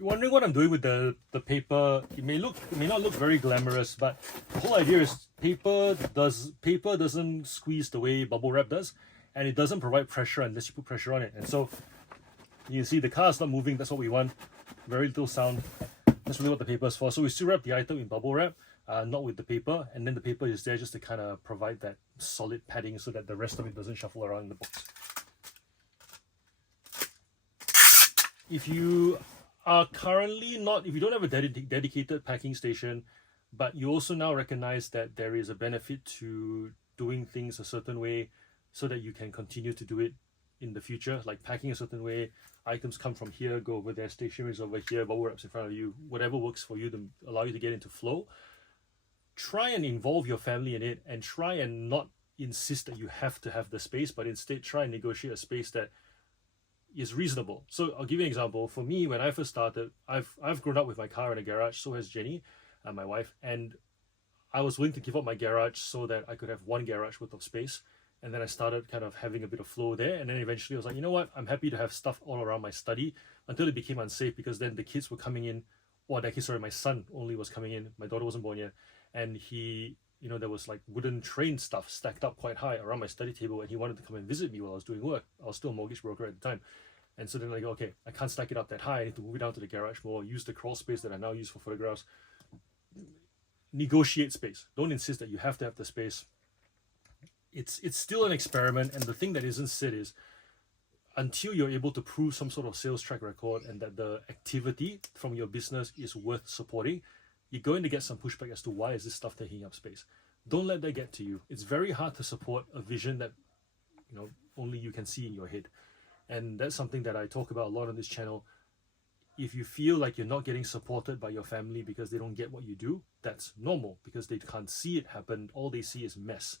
Wondering what I'm doing with the paper. It may not look very glamorous, but the whole idea is paper doesn't squeeze the way bubble wrap does, and it doesn't provide pressure unless you put pressure on it. And so you see the car is not moving. That's what we want. Very little sound. That's really what the paper is for. So we still wrap the item in bubble wrap, not with the paper, and then the paper is there just to kind of provide that solid padding so that the rest of it doesn't shuffle around in the box. If you are currently not, if you don't have a dedicated packing station, but you also now recognize that there is a benefit to doing things a certain way so that you can continue to do it in the future, like packing a certain way, items come from here, go over there, stationery is over here, bubble wrap's in front of you, whatever works for you to allow you to get into flow. Try and involve your family in it, and try and not insist that you have to have the space, but instead try and negotiate a space that is reasonable. So I'll give you an example. For me, when I first started, I've grown up with my car in a garage, so has Jenny, my wife, and I was willing to give up my garage so that I could have one garage worth of space. And then I started kind of having a bit of flow there, and then eventually I was like, you know what, I'm happy to have stuff all around my study, until it became unsafe, because then the kids were coming in, my son only was coming in, my daughter wasn't born yet, and he, there was like wooden train stuff stacked up quite high around my study table, and he wanted to come and visit me while I was doing work. I was still a mortgage broker at the time. And so then I go, okay, I can't stack it up that high. I need to move it down to the garage more, use the crawl space that I now use for photographs. Negotiate space. Don't insist that you have to have the space. It's still an experiment, and the thing that isn't said is, until you're able to prove some sort of sales track record and that the activity from your business is worth supporting, you're going to get some pushback as to why is this stuff taking up space. Don't let that get to you. It's very hard to support a vision that only you can see in your head. And that's something that I talk about a lot on this channel. If you feel like you're not getting supported by your family because they don't get what you do, that's normal because they can't see it happen. All they see is mess.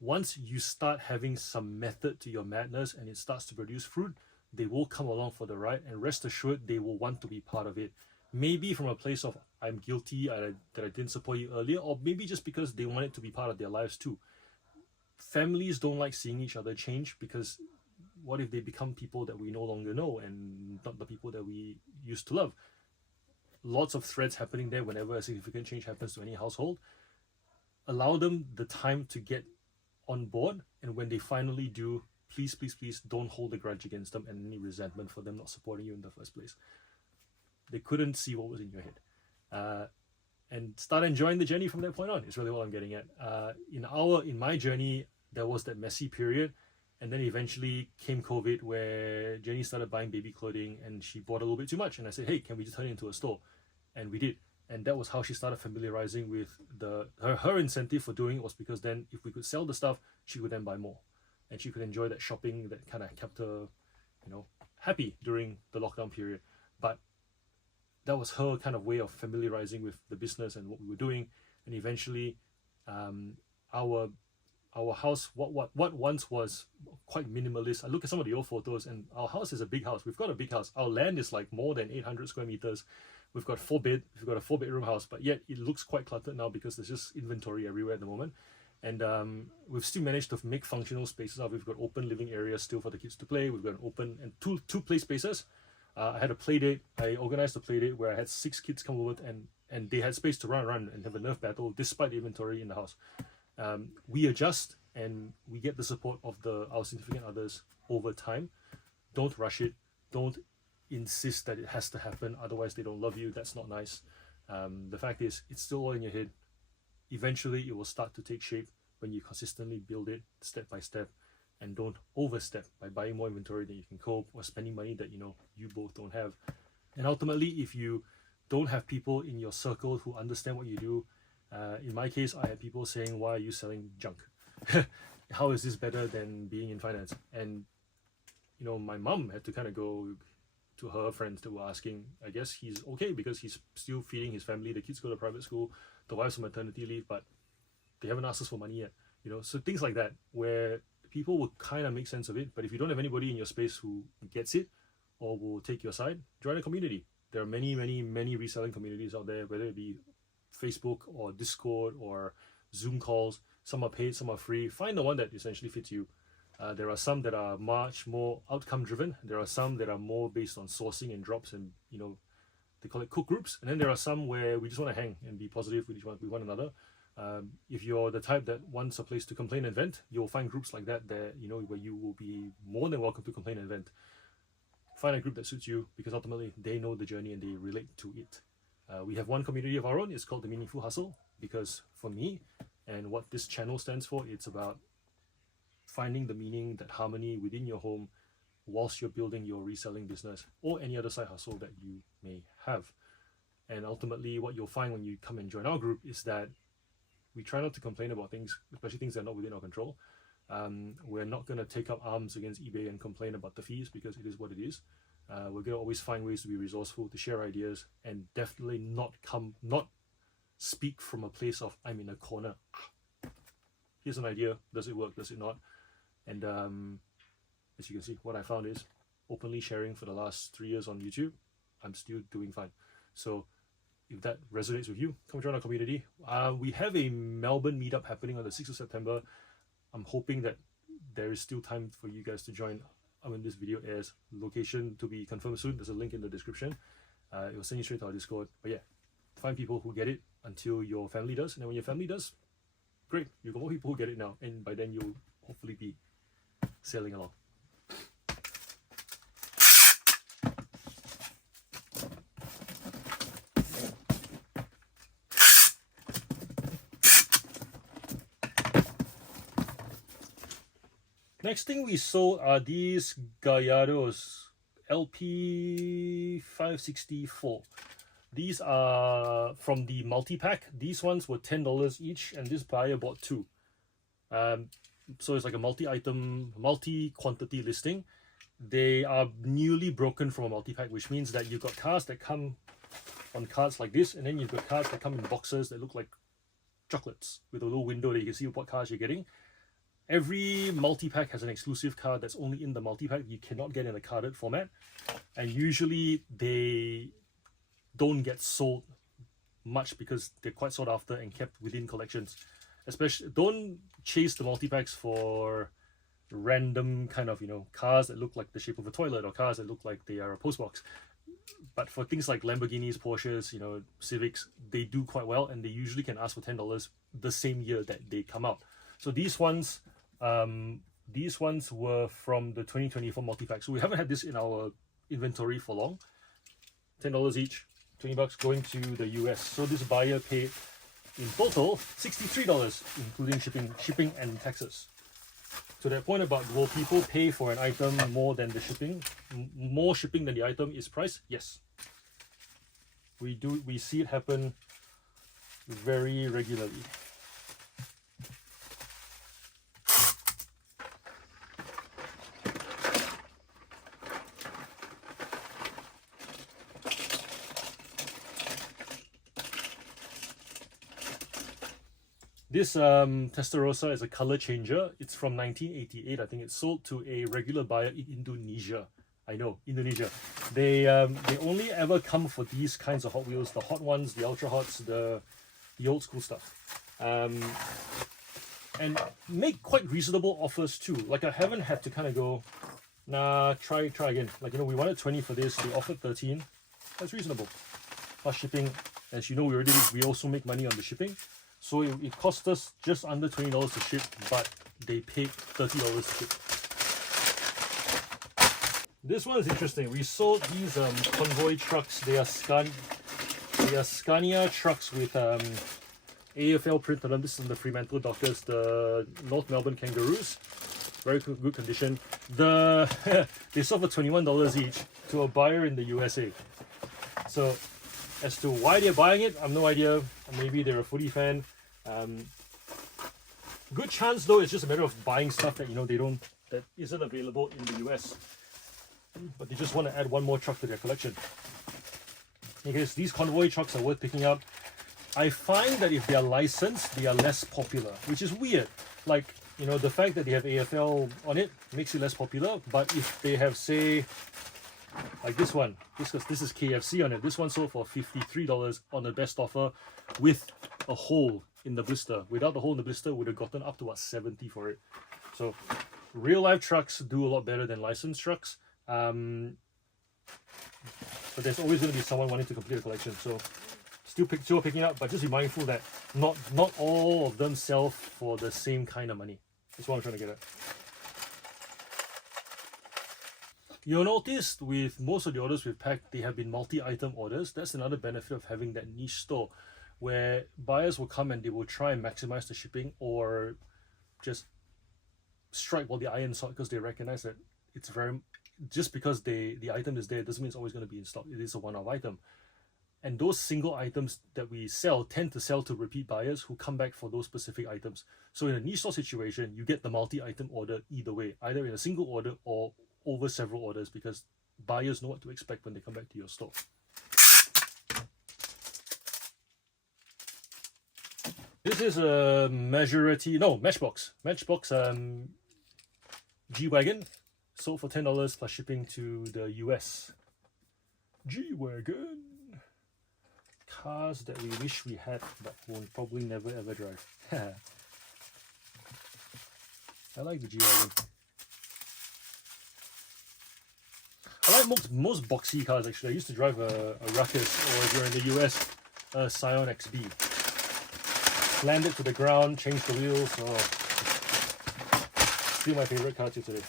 Once you start having some method to your madness and it starts to produce fruit, they will come along for the ride, and rest assured they will want to be part of it. Maybe from a place of I'm guilty that I didn't support you earlier, or maybe just because they want it to be part of their lives too. Families don't like seeing each other change, because what if they become people that we no longer know and not the people that we used to love? Lots of threads happening there whenever a significant change happens to any household. Allow them the time to get on board, and when they finally do, please don't hold a grudge against them and any resentment for them not supporting you in the first place. They couldn't see what was in your head. And start enjoying the journey from that point on is really what I'm getting at. In my journey, there was that messy period, and then eventually came COVID, where Jenny started buying baby clothing and she bought a little bit too much, and I said, hey, can we just turn it into a store? And we did. And that was how she started familiarizing with her incentive for doing it was because then if we could sell the stuff, she would then buy more, and she could enjoy that shopping that kind of kept her happy during the lockdown period. But that was her kind of way of familiarizing with the business and what we were doing. And eventually our house, what once was quite minimalist, I look at some of the old photos, and our house is a big house. We've got a big house. Our land is like more than 800 square meters. We've got a 4-bedroom house, but yet it looks quite cluttered now because there's just inventory everywhere at the moment. And we've still managed to make functional spaces out. We've got open living areas still for the kids to play. We've got an open and two play spaces. I had a play date. I organized a play date where I had 6 kids come over, and they had space to run around and have a Nerf battle despite the inventory in the house. We adjust and we get the support of our significant others over time. Don't rush it. Don't insist that it has to happen, otherwise they don't love you. That's not nice. The fact is, it's still all in your head. Eventually it will start to take shape when you consistently build it step by step, and don't overstep by buying more inventory than you can cope, or spending money that you both don't have. And ultimately, if you don't have people in your circle who understand what you do, in my case, I had people saying, why are you selling junk? How is this better than being in finance? And my mom had to kind of go to her friends that were asking. I guess he's okay because he's still feeding his family. The kids go to private school, the wife's on maternity leave, but they haven't asked us for money yet. So things like that, where people will kind of make sense of it. But if you don't have anybody in your space who gets it or will take your side, join a community. There are many reselling communities out there, whether it be Facebook or Discord or Zoom calls. Some are paid, some are free. Find the one that essentially fits you. There are some that are much more outcome driven. There are some that are more based on sourcing and drops, and they call it cook groups. And then there are some where we just want to hang and be positive with one another. If you're the type that wants a place to complain and vent, you'll find groups like that where you will be more than welcome to complain and vent. Find a group that suits you, because ultimately they know the journey and they relate to it. We have one community of our own. It's called The Meaningful Hustle, because for me, and what this channel stands for, it's about finding the meaning, that harmony within your home whilst you're building your reselling business or any other side hustle that you may have. And ultimately, what you'll find when you come and join our group is that we try not to complain about things, especially things that are not within our control. We're not going to take up arms against eBay and complain about the fees, because it is what it is. We're going to always find ways to be resourceful, to share ideas, and definitely not speak from a place of I'm in a corner. Here's an idea. Does it work? Does it not? And as you can see, what I found is openly sharing for the last 3 years on YouTube, I'm still doing fine. So if that resonates with you, come join our community. We have a Melbourne meetup happening on the 6th of September. I'm hoping that there is still time for you guys to join when this video airs. Location to be confirmed soon. There's a link in the description. It will send you straight to our Discord. But yeah, find people who get it until your family does. And then when your family does, great. You've got more people who get it now. And by then you'll hopefully be sailing along. Next thing we sold are these Gallardos LP564. These are from the multi-pack. These ones were $10 each, and this buyer bought two. So it's like a multi-item, multi-quantity listing. They are newly broken from a multi-pack, which means that you've got cars that come on cards like this, and then you've got cars that come in boxes that look like chocolates with a little window that you can see what cars you're getting. Every multi-pack has an exclusive card that's only in the multi-pack. You cannot get in a carded format, and usually they don't get sold much because they're quite sought after and kept within collections. Especially, don't chase the multi-packs for random kind of, cars that look like the shape of a toilet or cars that look like they are a postbox. But for things like Lamborghinis, Porsches, Civics, they do quite well, and they usually can ask for $10 the same year that they come out. So these ones were from the 2024 multi-pack. So we haven't had this in our inventory for long. $10 each, $20 going to the US. So this buyer paid in total $63, including shipping and taxes. To that point about will people pay for an item more than the shipping, more shipping than the item is priced? Yes. We see it happen very regularly. This Testarossa is a color changer. It's from 1988. I think it's sold to a regular buyer in Indonesia. I know, Indonesia. They only ever come for these kinds of Hot Wheels, the hot ones, the ultra hots, the old school stuff. And make quite reasonable offers too. Like I haven't had to kind of go, nah, try again. Like, we wanted 20 for this, they offered 13. That's reasonable. Plus shipping, as you know, we also make money on the shipping. So it cost us just under $20 to ship, but they paid $30 to ship. This one is interesting. We sold these convoy trucks. They are Scania trucks with AFL print on them. This is from the Fremantle Dockers, the North Melbourne Kangaroos. Very good condition. They sold for $21 each to a buyer in the USA. So as to why they're buying it, I have no idea. Maybe they're a footy fan. Good chance though, it's just a matter of buying stuff that that isn't available in the US, but they just want to add one more truck to their collection. Okay, so these convoy trucks are worth picking up. I find that if they are licensed, they are less popular, which is weird. Like, the fact that they have AFL on it makes it less popular, but if they have, say, like this one, this is KFC on it. This one sold for $53 on the best offer with a hole in the blister. Without the hole in the blister, would have gotten up to about $70 for it. So real life trucks do a lot better than licensed trucks. But there's always going to be someone wanting to complete a collection. So still picking up, but just be mindful that not all of them sell for the same kind of money. That's what I'm trying to get at. You'll notice with most of the orders we've packed, they have been multi-item orders. That's another benefit of having that niche store, where buyers will come and they will try and maximize the shipping or just strike while the iron's hot because they recognize that it's just because the item is there doesn't mean it's always going to be in stock. It is a one-off item. And those single items that we sell tend to sell to repeat buyers who come back for those specific items. So in a niche store situation, you get the multi-item order either way, either in a single order or over several orders, because buyers know what to expect when they come back to your store. This is a Matchbox G-Wagon, sold for $10 plus shipping to the US. G-Wagon. Cars that we wish we had but will probably never ever drive. I like the G-Wagon. I like most boxy cars actually. I used to drive a Ruckus, or if you're in the US, a Scion XB. Land it to the ground, change the wheels. Still my favorite car till today.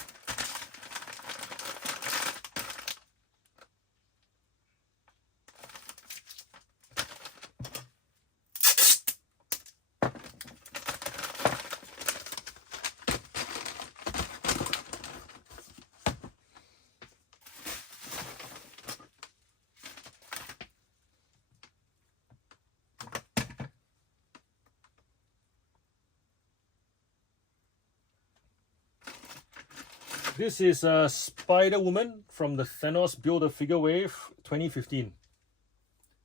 This is a Spider Woman from the Thanos Build-A-Figure Wave 2015.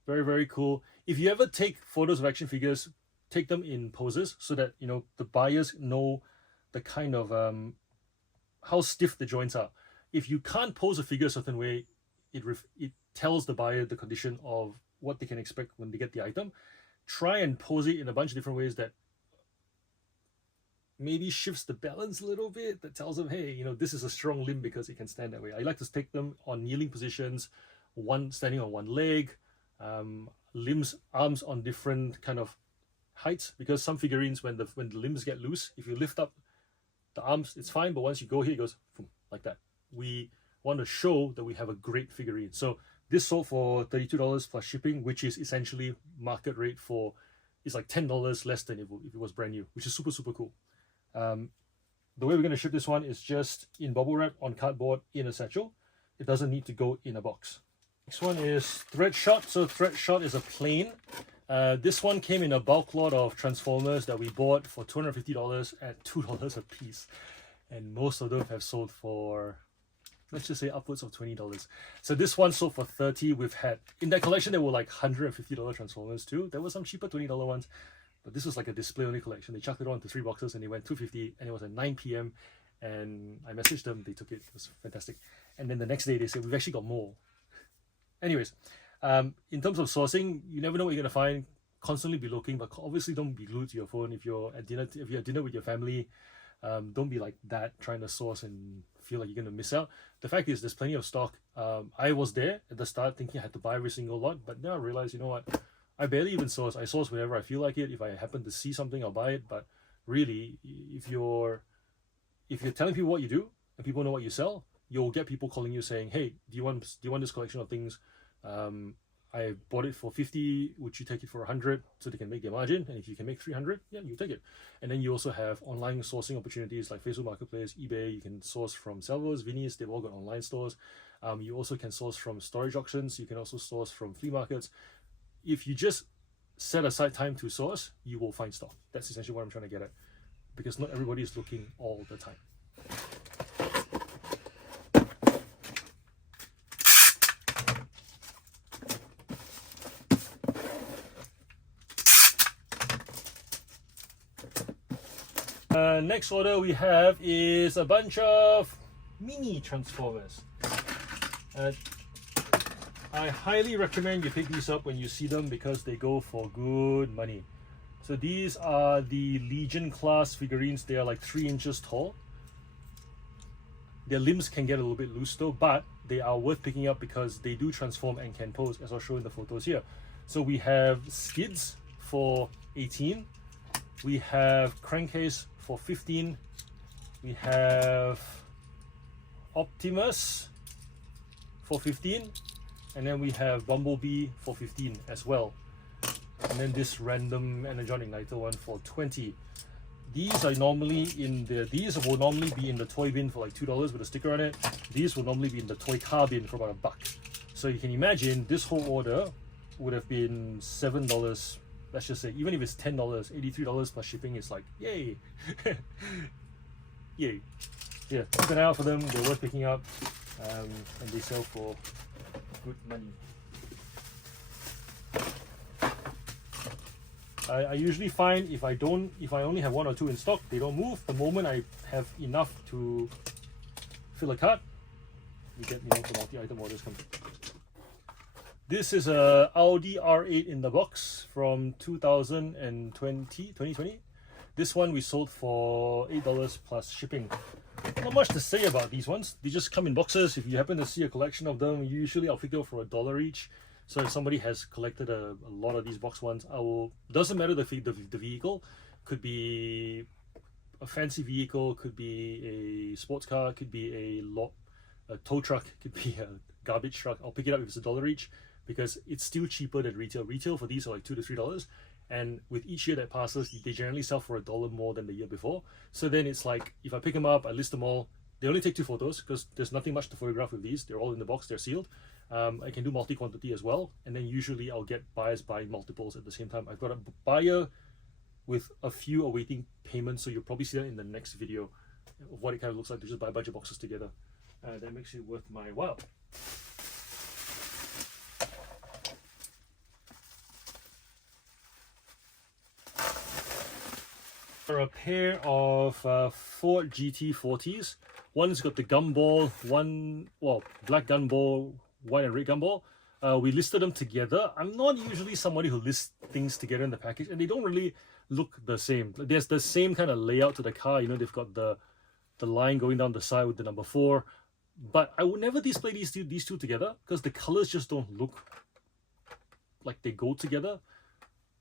Very, very cool. If you ever take photos of action figures, take them in poses so that, you know, the buyers know the kind of how stiff the joints are. If you can't pose a figure a certain way, it tells the buyer the condition of what they can expect when they get the item. Try and pose it in a bunch of different ways that maybe shifts the balance a little bit, that tells them, hey, you know, this is a strong limb because it can stand that way. I like to take them on kneeling positions, one standing on one leg, limbs, arms on different kind of heights, because some figurines, when the limbs get loose, if you lift up the arms, it's fine, but once you go here, it goes boom, like that. We want to show that we have a great figurine. So this sold for $32 plus shipping, which is essentially market rate for, it's like $10 less than if it was brand new, which is super, super cool. The way we're going to ship this one is just in bubble wrap on cardboard in a satchel. It doesn't need to go in a box. Next one is Thread Shot. So Thread Shot is a plane. This one came in a bulk lot of Transformers that we bought for $250 at $2 a piece. And most of them have sold for, let's just say, upwards of $20. So this one sold for $30. We've had, in that collection, there were like $150 Transformers too. There were some cheaper $20 ones. But this was like a display only collection. They chucked it on to 3 boxes and they went $250, and it was at 9 p.m. and I messaged them, they took it. It was fantastic. And then the next day they said, we've actually got more. Anyways, in terms of sourcing, you never know what you're gonna find. Constantly be looking, but obviously don't be glued to your phone. If you're at dinner with your family, don't be like that, trying to source and feel like you're gonna miss out. The fact is, there's plenty of stock. I was there at the start thinking I had to buy every single lot, but now I realize, you know what? I barely even source. I source whenever I feel like it. If I happen to see something, I'll buy it. But really, if you're telling people what you do and people know what you sell, you'll get people calling you saying, "Hey, do you want this collection of things? I bought it for 50. Would you take it for 100 so they can make their margin? And if you can make 300, yeah, you take it." And then you also have online sourcing opportunities like Facebook Marketplace, eBay. You can source from Salvos, Vinny's. They've all got online stores. You also can source from storage auctions. You can also source from flea markets. If you just set aside time to source, you will find stock. That's essentially what I'm trying to get at, because not everybody is looking all the time. Next order we have is a bunch of mini Transformers. I highly recommend you pick these up when you see them because they go for good money. So these are the Legion class figurines. They are like 3 inches tall. Their limbs can get a little bit loose though, but they are worth picking up because they do transform and can pose, as I'll show in the photos here. So we have skids for 18. We have crankcase for 15. We have Optimus for 15. And then we have Bumblebee for 15 as well. And then this random Energon Igniter one for 20. These are normally these will normally be in the toy bin for like $2 with a sticker on it. These will normally be in the toy car bin for about $1. So you can imagine this whole order would have been $7. Let's just say, even if it's $10, $83 plus shipping is like, yay. Yay. Yeah, keep an eye out for them. They're worth picking up. And they sell for good money. I usually find if I only have 1 or 2 in stock, they don't move. The moment I have enough to fill a cart, you get, the multi-item orders come through. This is a Audi R8 in the box from 2020. This one we sold for $8 plus shipping. Not much to say about these ones. They just come in boxes. If you happen to see a collection of them, usually I'll figure for $1 each. So if somebody has collected a lot of these box ones, doesn't matter the vehicle. Could be a fancy vehicle, could be a sports car, could be a tow truck, could be a garbage truck. I'll pick it up if it's $1 each, because it's still cheaper than retail. Retail for these are like $2 to $3. And with each year that passes, they generally sell for $1 more than the year before. So then it's like, if I pick them up, I list them all. They only take 2 photos because there's nothing much to photograph with these. They're all in the box, they're sealed. I can do multi-quantity as well. And then usually I'll get buyers buying multiples at the same time. I've got a buyer with a few awaiting payments, so you'll probably see that in the next video. of what it kind of looks like to just buy a bunch of boxes together. That makes it worth my while. There are a pair of Ford GT40s. One's got the gumball, black gumball, white and red gumball. We listed them together. I'm not usually somebody who lists things together in the package, and they don't really look the same. There's the same kind of layout to the car. You know, they've got the line going down the side with the number 4. But I would never display these two together because the colors just don't look like they go together.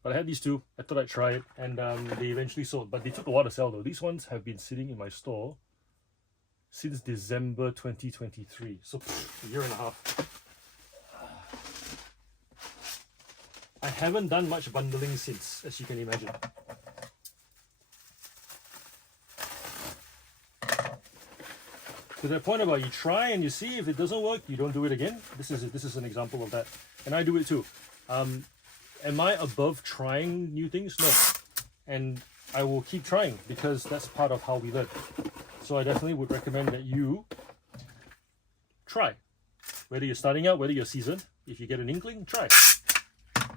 But I had these two. I thought I'd try it, and they eventually sold. But they took a while to sell though. These ones have been sitting in my store since December 2023. So a year and a half. I haven't done much bundling since, as you can imagine. To that point about you try and you see, if it doesn't work, you don't do it again. This is an example of that, and I do it too. Am I above trying new things? No, and I will keep trying because that's part of how we learn. So I definitely would recommend that you try, whether you're starting out, whether you're seasoned. If you get an inkling, try.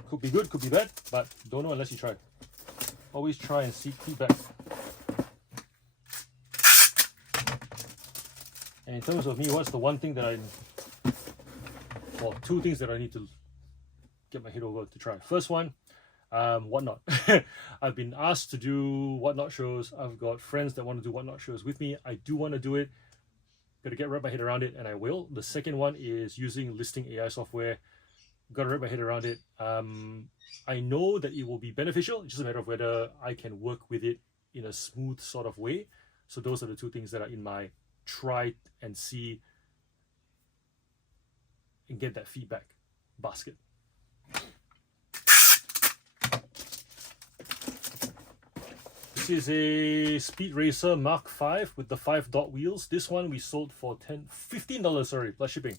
Could be good, could be bad, but don't know unless you try. Always try and seek feedback. And in terms of me, what's the one thing that two things that I need to get my head over to try? First one, whatnot. I've been asked to do whatnot shows. I've got friends that want to do whatnot shows with me. I do want to do it. Got to wrap my head around it, and I will. The second one is using listing AI software. Got to wrap my head around it. I know that it will be beneficial. It's just a matter of whether I can work with it in a smooth sort of way. So those are the two things that are in my try and see and get that feedback basket. This is a Speed Racer Mark V with the 5-dot wheels. This one we sold for $15, sorry, plus shipping.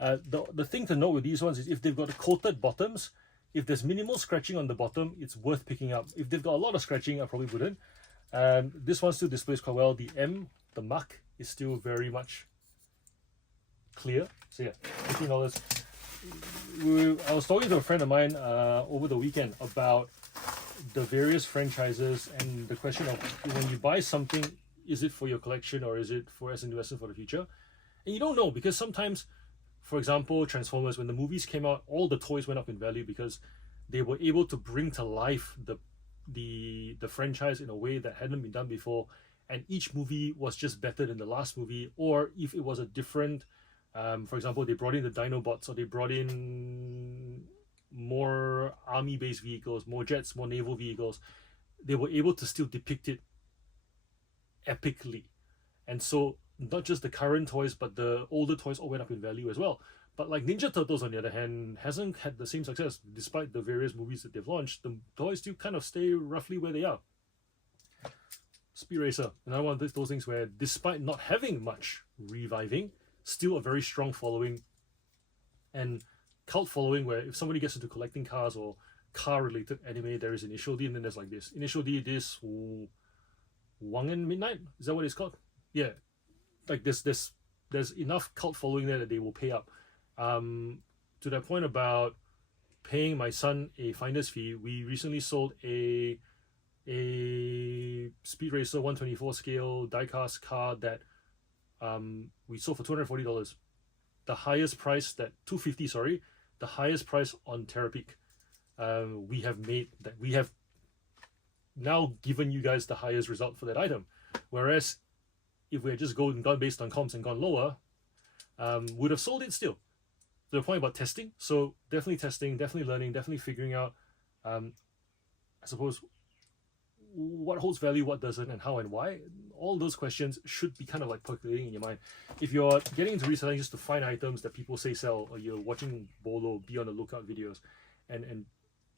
The thing to note with these ones is if they've got coated bottoms, if there's minimal scratching on the bottom, it's worth picking up. If they've got a lot of scratching, I probably wouldn't. This one still displays quite well. The mark is still very much clear. So yeah, $15. I was talking to a friend of mine over the weekend about the various franchises and the question of when you buy something, is it for your collection or is it for as an investment for the future? And you don't know, because sometimes, for example, Transformers, when the movies came out, all the toys went up in value because they were able to bring to life the franchise in a way that hadn't been done before, and each movie was just better than the last movie. Or if it was a different, for example, they brought in the Dinobots, or they brought in more army-based vehicles, more jets, more naval vehicles, they were able to still depict it epically. And so not just the current toys, but the older toys all went up in value as well. But like Ninja Turtles, on the other hand, hasn't had the same success. Despite the various movies that they've launched, the toys still kind of stay roughly where they are. Speed Racer, another one of those things where, despite not having much reviving, still a very strong following and cult following, where if somebody gets into collecting cars or car-related anime, there is Initial D, and then there's like this. Initial D, this Wangen Midnight? Is that what it's called? Yeah. Like there's enough cult following there that they will pay up. To that point about paying my son a finder's fee, we recently sold a Speed Racer 124 scale diecast car that we sold for $240. The highest price, $250, sorry, the highest price on Terapeak. We have now given you guys the highest result for that item. Whereas if we had just gone based on comps and gone lower, would have sold it still. To the point about testing. So definitely testing, definitely learning, definitely figuring out, I suppose, what holds value, what doesn't, and how and why. All those questions should be kind of like percolating in your mind. If you're getting into reselling just to find items that people say sell, or you're watching Bolo, be on the lookout videos, and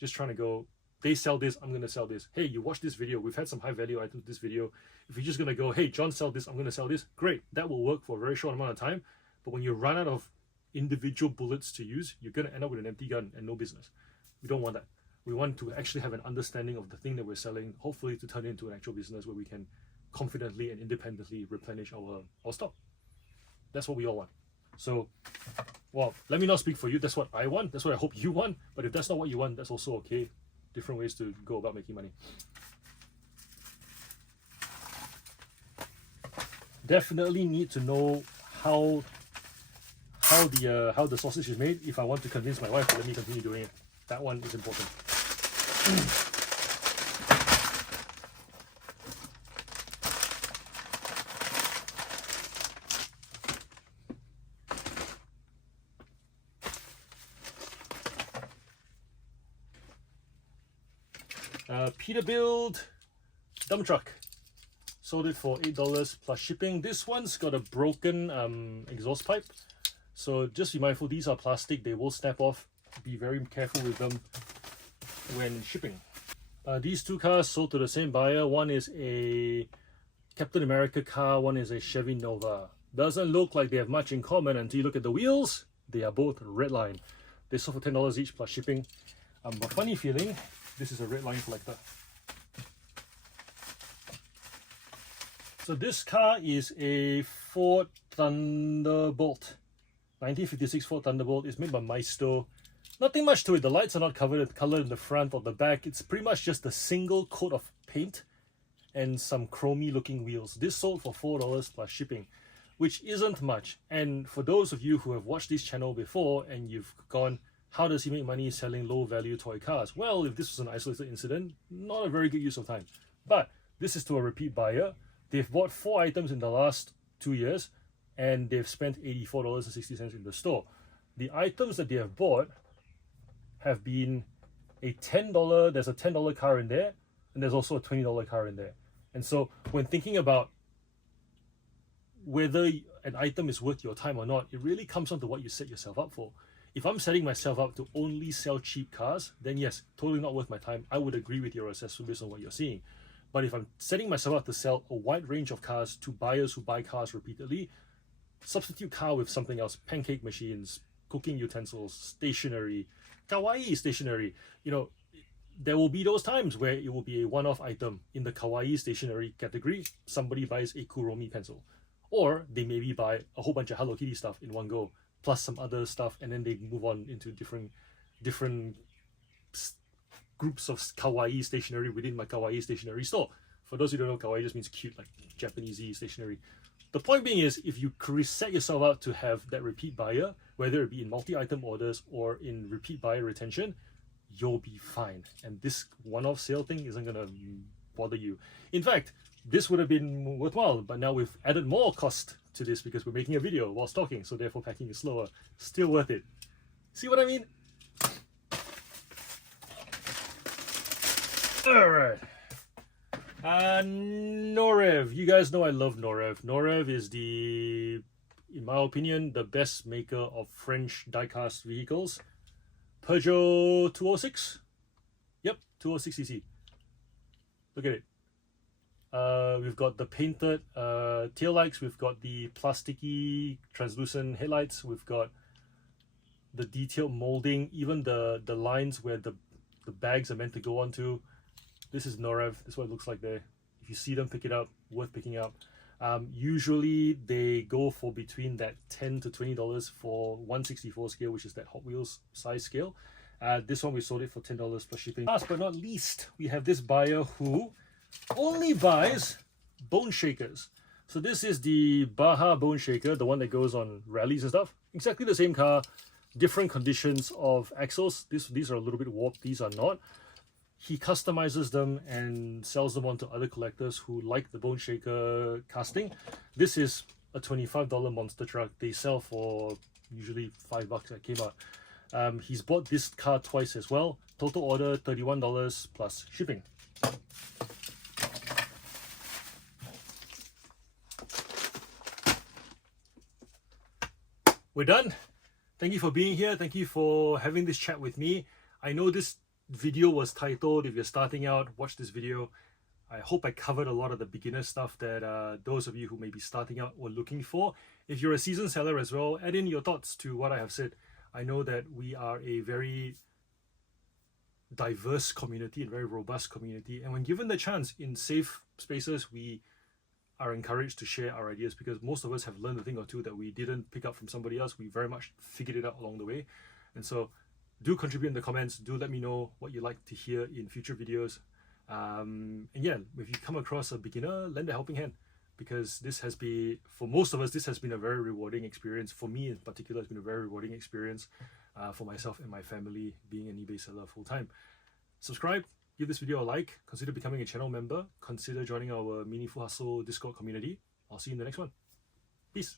just trying to go, they sell this, I'm going to sell this. Hey, you watch this video, we've had some high value items in this video. If you're just going to go, hey, John sell this, I'm going to sell this, great. That will work for a very short amount of time. But when you run out of individual bullets to use, you're going to end up with an empty gun and no business. We don't want that. We want to actually have an understanding of the thing that we're selling, hopefully to turn it into an actual business where we can confidently and independently replenish our stock. That's what we all want. So, well, let me not speak for you. That's what I want. That's what I hope you want. But if that's not what you want, that's also okay. Different ways to go about making money. Definitely need to know how the sausage is made if I want to convince my wife to let me continue doing it. That one is important. Peterbilt dump truck. Sold it for $8 plus shipping. This one's got a broken exhaust pipe. So just be mindful, these are plastic, they will snap off. Be very careful with them when shipping. These two cars sold to the same buyer. One is a Captain America car, one is a Chevy Nova. Doesn't look like they have much in common until you look at the wheels. They are both Redline. They sold for $10 each plus shipping. But funny feeling, this is a Redline collector. So this car is a Ford Thunderbolt. 1956 Ford Thunderbolt. It's made by Maisto. Nothing much to it. The lights are not covered in the front or the back. It's pretty much just a single coat of paint and some chromey looking wheels. This sold for $4 plus shipping, which isn't much. And for those of you who have watched this channel before and you've gone, how does he make money selling low value toy cars? Well, if this was an isolated incident, not a very good use of time. But this is to a repeat buyer. They've bought 4 items in the last 2 years and they've spent $84.60 in the store. The items that they have bought have been a $10, there's a $10 car in there, and there's also a $20 car in there. And so when thinking about whether an item is worth your time or not, it really comes down to what you set yourself up for. If I'm setting myself up to only sell cheap cars, then yes, totally not worth my time. I would agree with your assessment based on what you're seeing. But if I'm setting myself up to sell a wide range of cars to buyers who buy cars repeatedly, substitute car with something else, pancake machines, cooking utensils, stationery, kawaii stationery. You know, there will be those times where it will be a one-off item in the kawaii stationery category. Somebody buys a Kuromi pencil, or they maybe buy a whole bunch of Hello Kitty stuff in one go, plus some other stuff, and then they move on into different groups of kawaii stationery within my kawaii stationery store. For those who don't know, kawaii just means cute, like Japanesey stationery. The point being is, if you set yourself up to have that repeat buyer, whether it be in multi-item orders or in repeat buyer retention, you'll be fine. And this one-off sale thing isn't gonna bother you. In fact, this would have been worthwhile, but now we've added more cost to this because we're making a video whilst talking, so therefore packing is slower. Still worth it. See what I mean? Alright. Norev. You guys know I love Norev. Norev is in my opinion, the best maker of French die-cast vehicles. Peugeot 206? Yep, 206cc. Look at it. We've got the painted tail lights, we've got the plasticky translucent headlights, we've got the detailed molding, even the lines where the bags are meant to go onto. This is Norev. This is what it looks like there. If you see them, pick it up. Worth picking up. Usually they go for between that $10 to $20 for 1/64 scale, which is that Hot Wheels size scale. This one we sold it for $10 plus shipping. Last but not least, we have this buyer who only buys bone shakers. So this is the Baja bone shaker, the one that goes on rallies and stuff. Exactly the same car, different conditions of axles. These are a little bit warped, these are not. He customizes them and sells them on to other collectors who like the bone shaker casting. This is a $25 monster truck. They sell for usually $5 at Kmart. He's bought this car twice as well. Total order $31 plus shipping. We're done. Thank you for being here. Thank you for having this chat with me. I know this video was titled, if you're starting out, watch this video. I hope I covered a lot of the beginner stuff that those of you who may be starting out were looking for. If you're a seasoned seller as well, add in your thoughts to what I have said. I know that we are a very diverse community, a very robust community, and when given the chance in safe spaces, we are encouraged to share our ideas, because most of us have learned a thing or two that we didn't pick up from somebody else. We very much figured it out along the way. And so do contribute in the comments. Do let me know what you'd like to hear in future videos. And yeah, if you come across a beginner, lend a helping hand, because this has been, for most of us, this has been a very rewarding experience. For me in particular, it's been a very rewarding experience for myself and my family, being an eBay seller full-time. Subscribe, give this video a like, consider becoming a channel member, consider joining our Meaningful Hustle Discord community. I'll see you in the next one. Peace.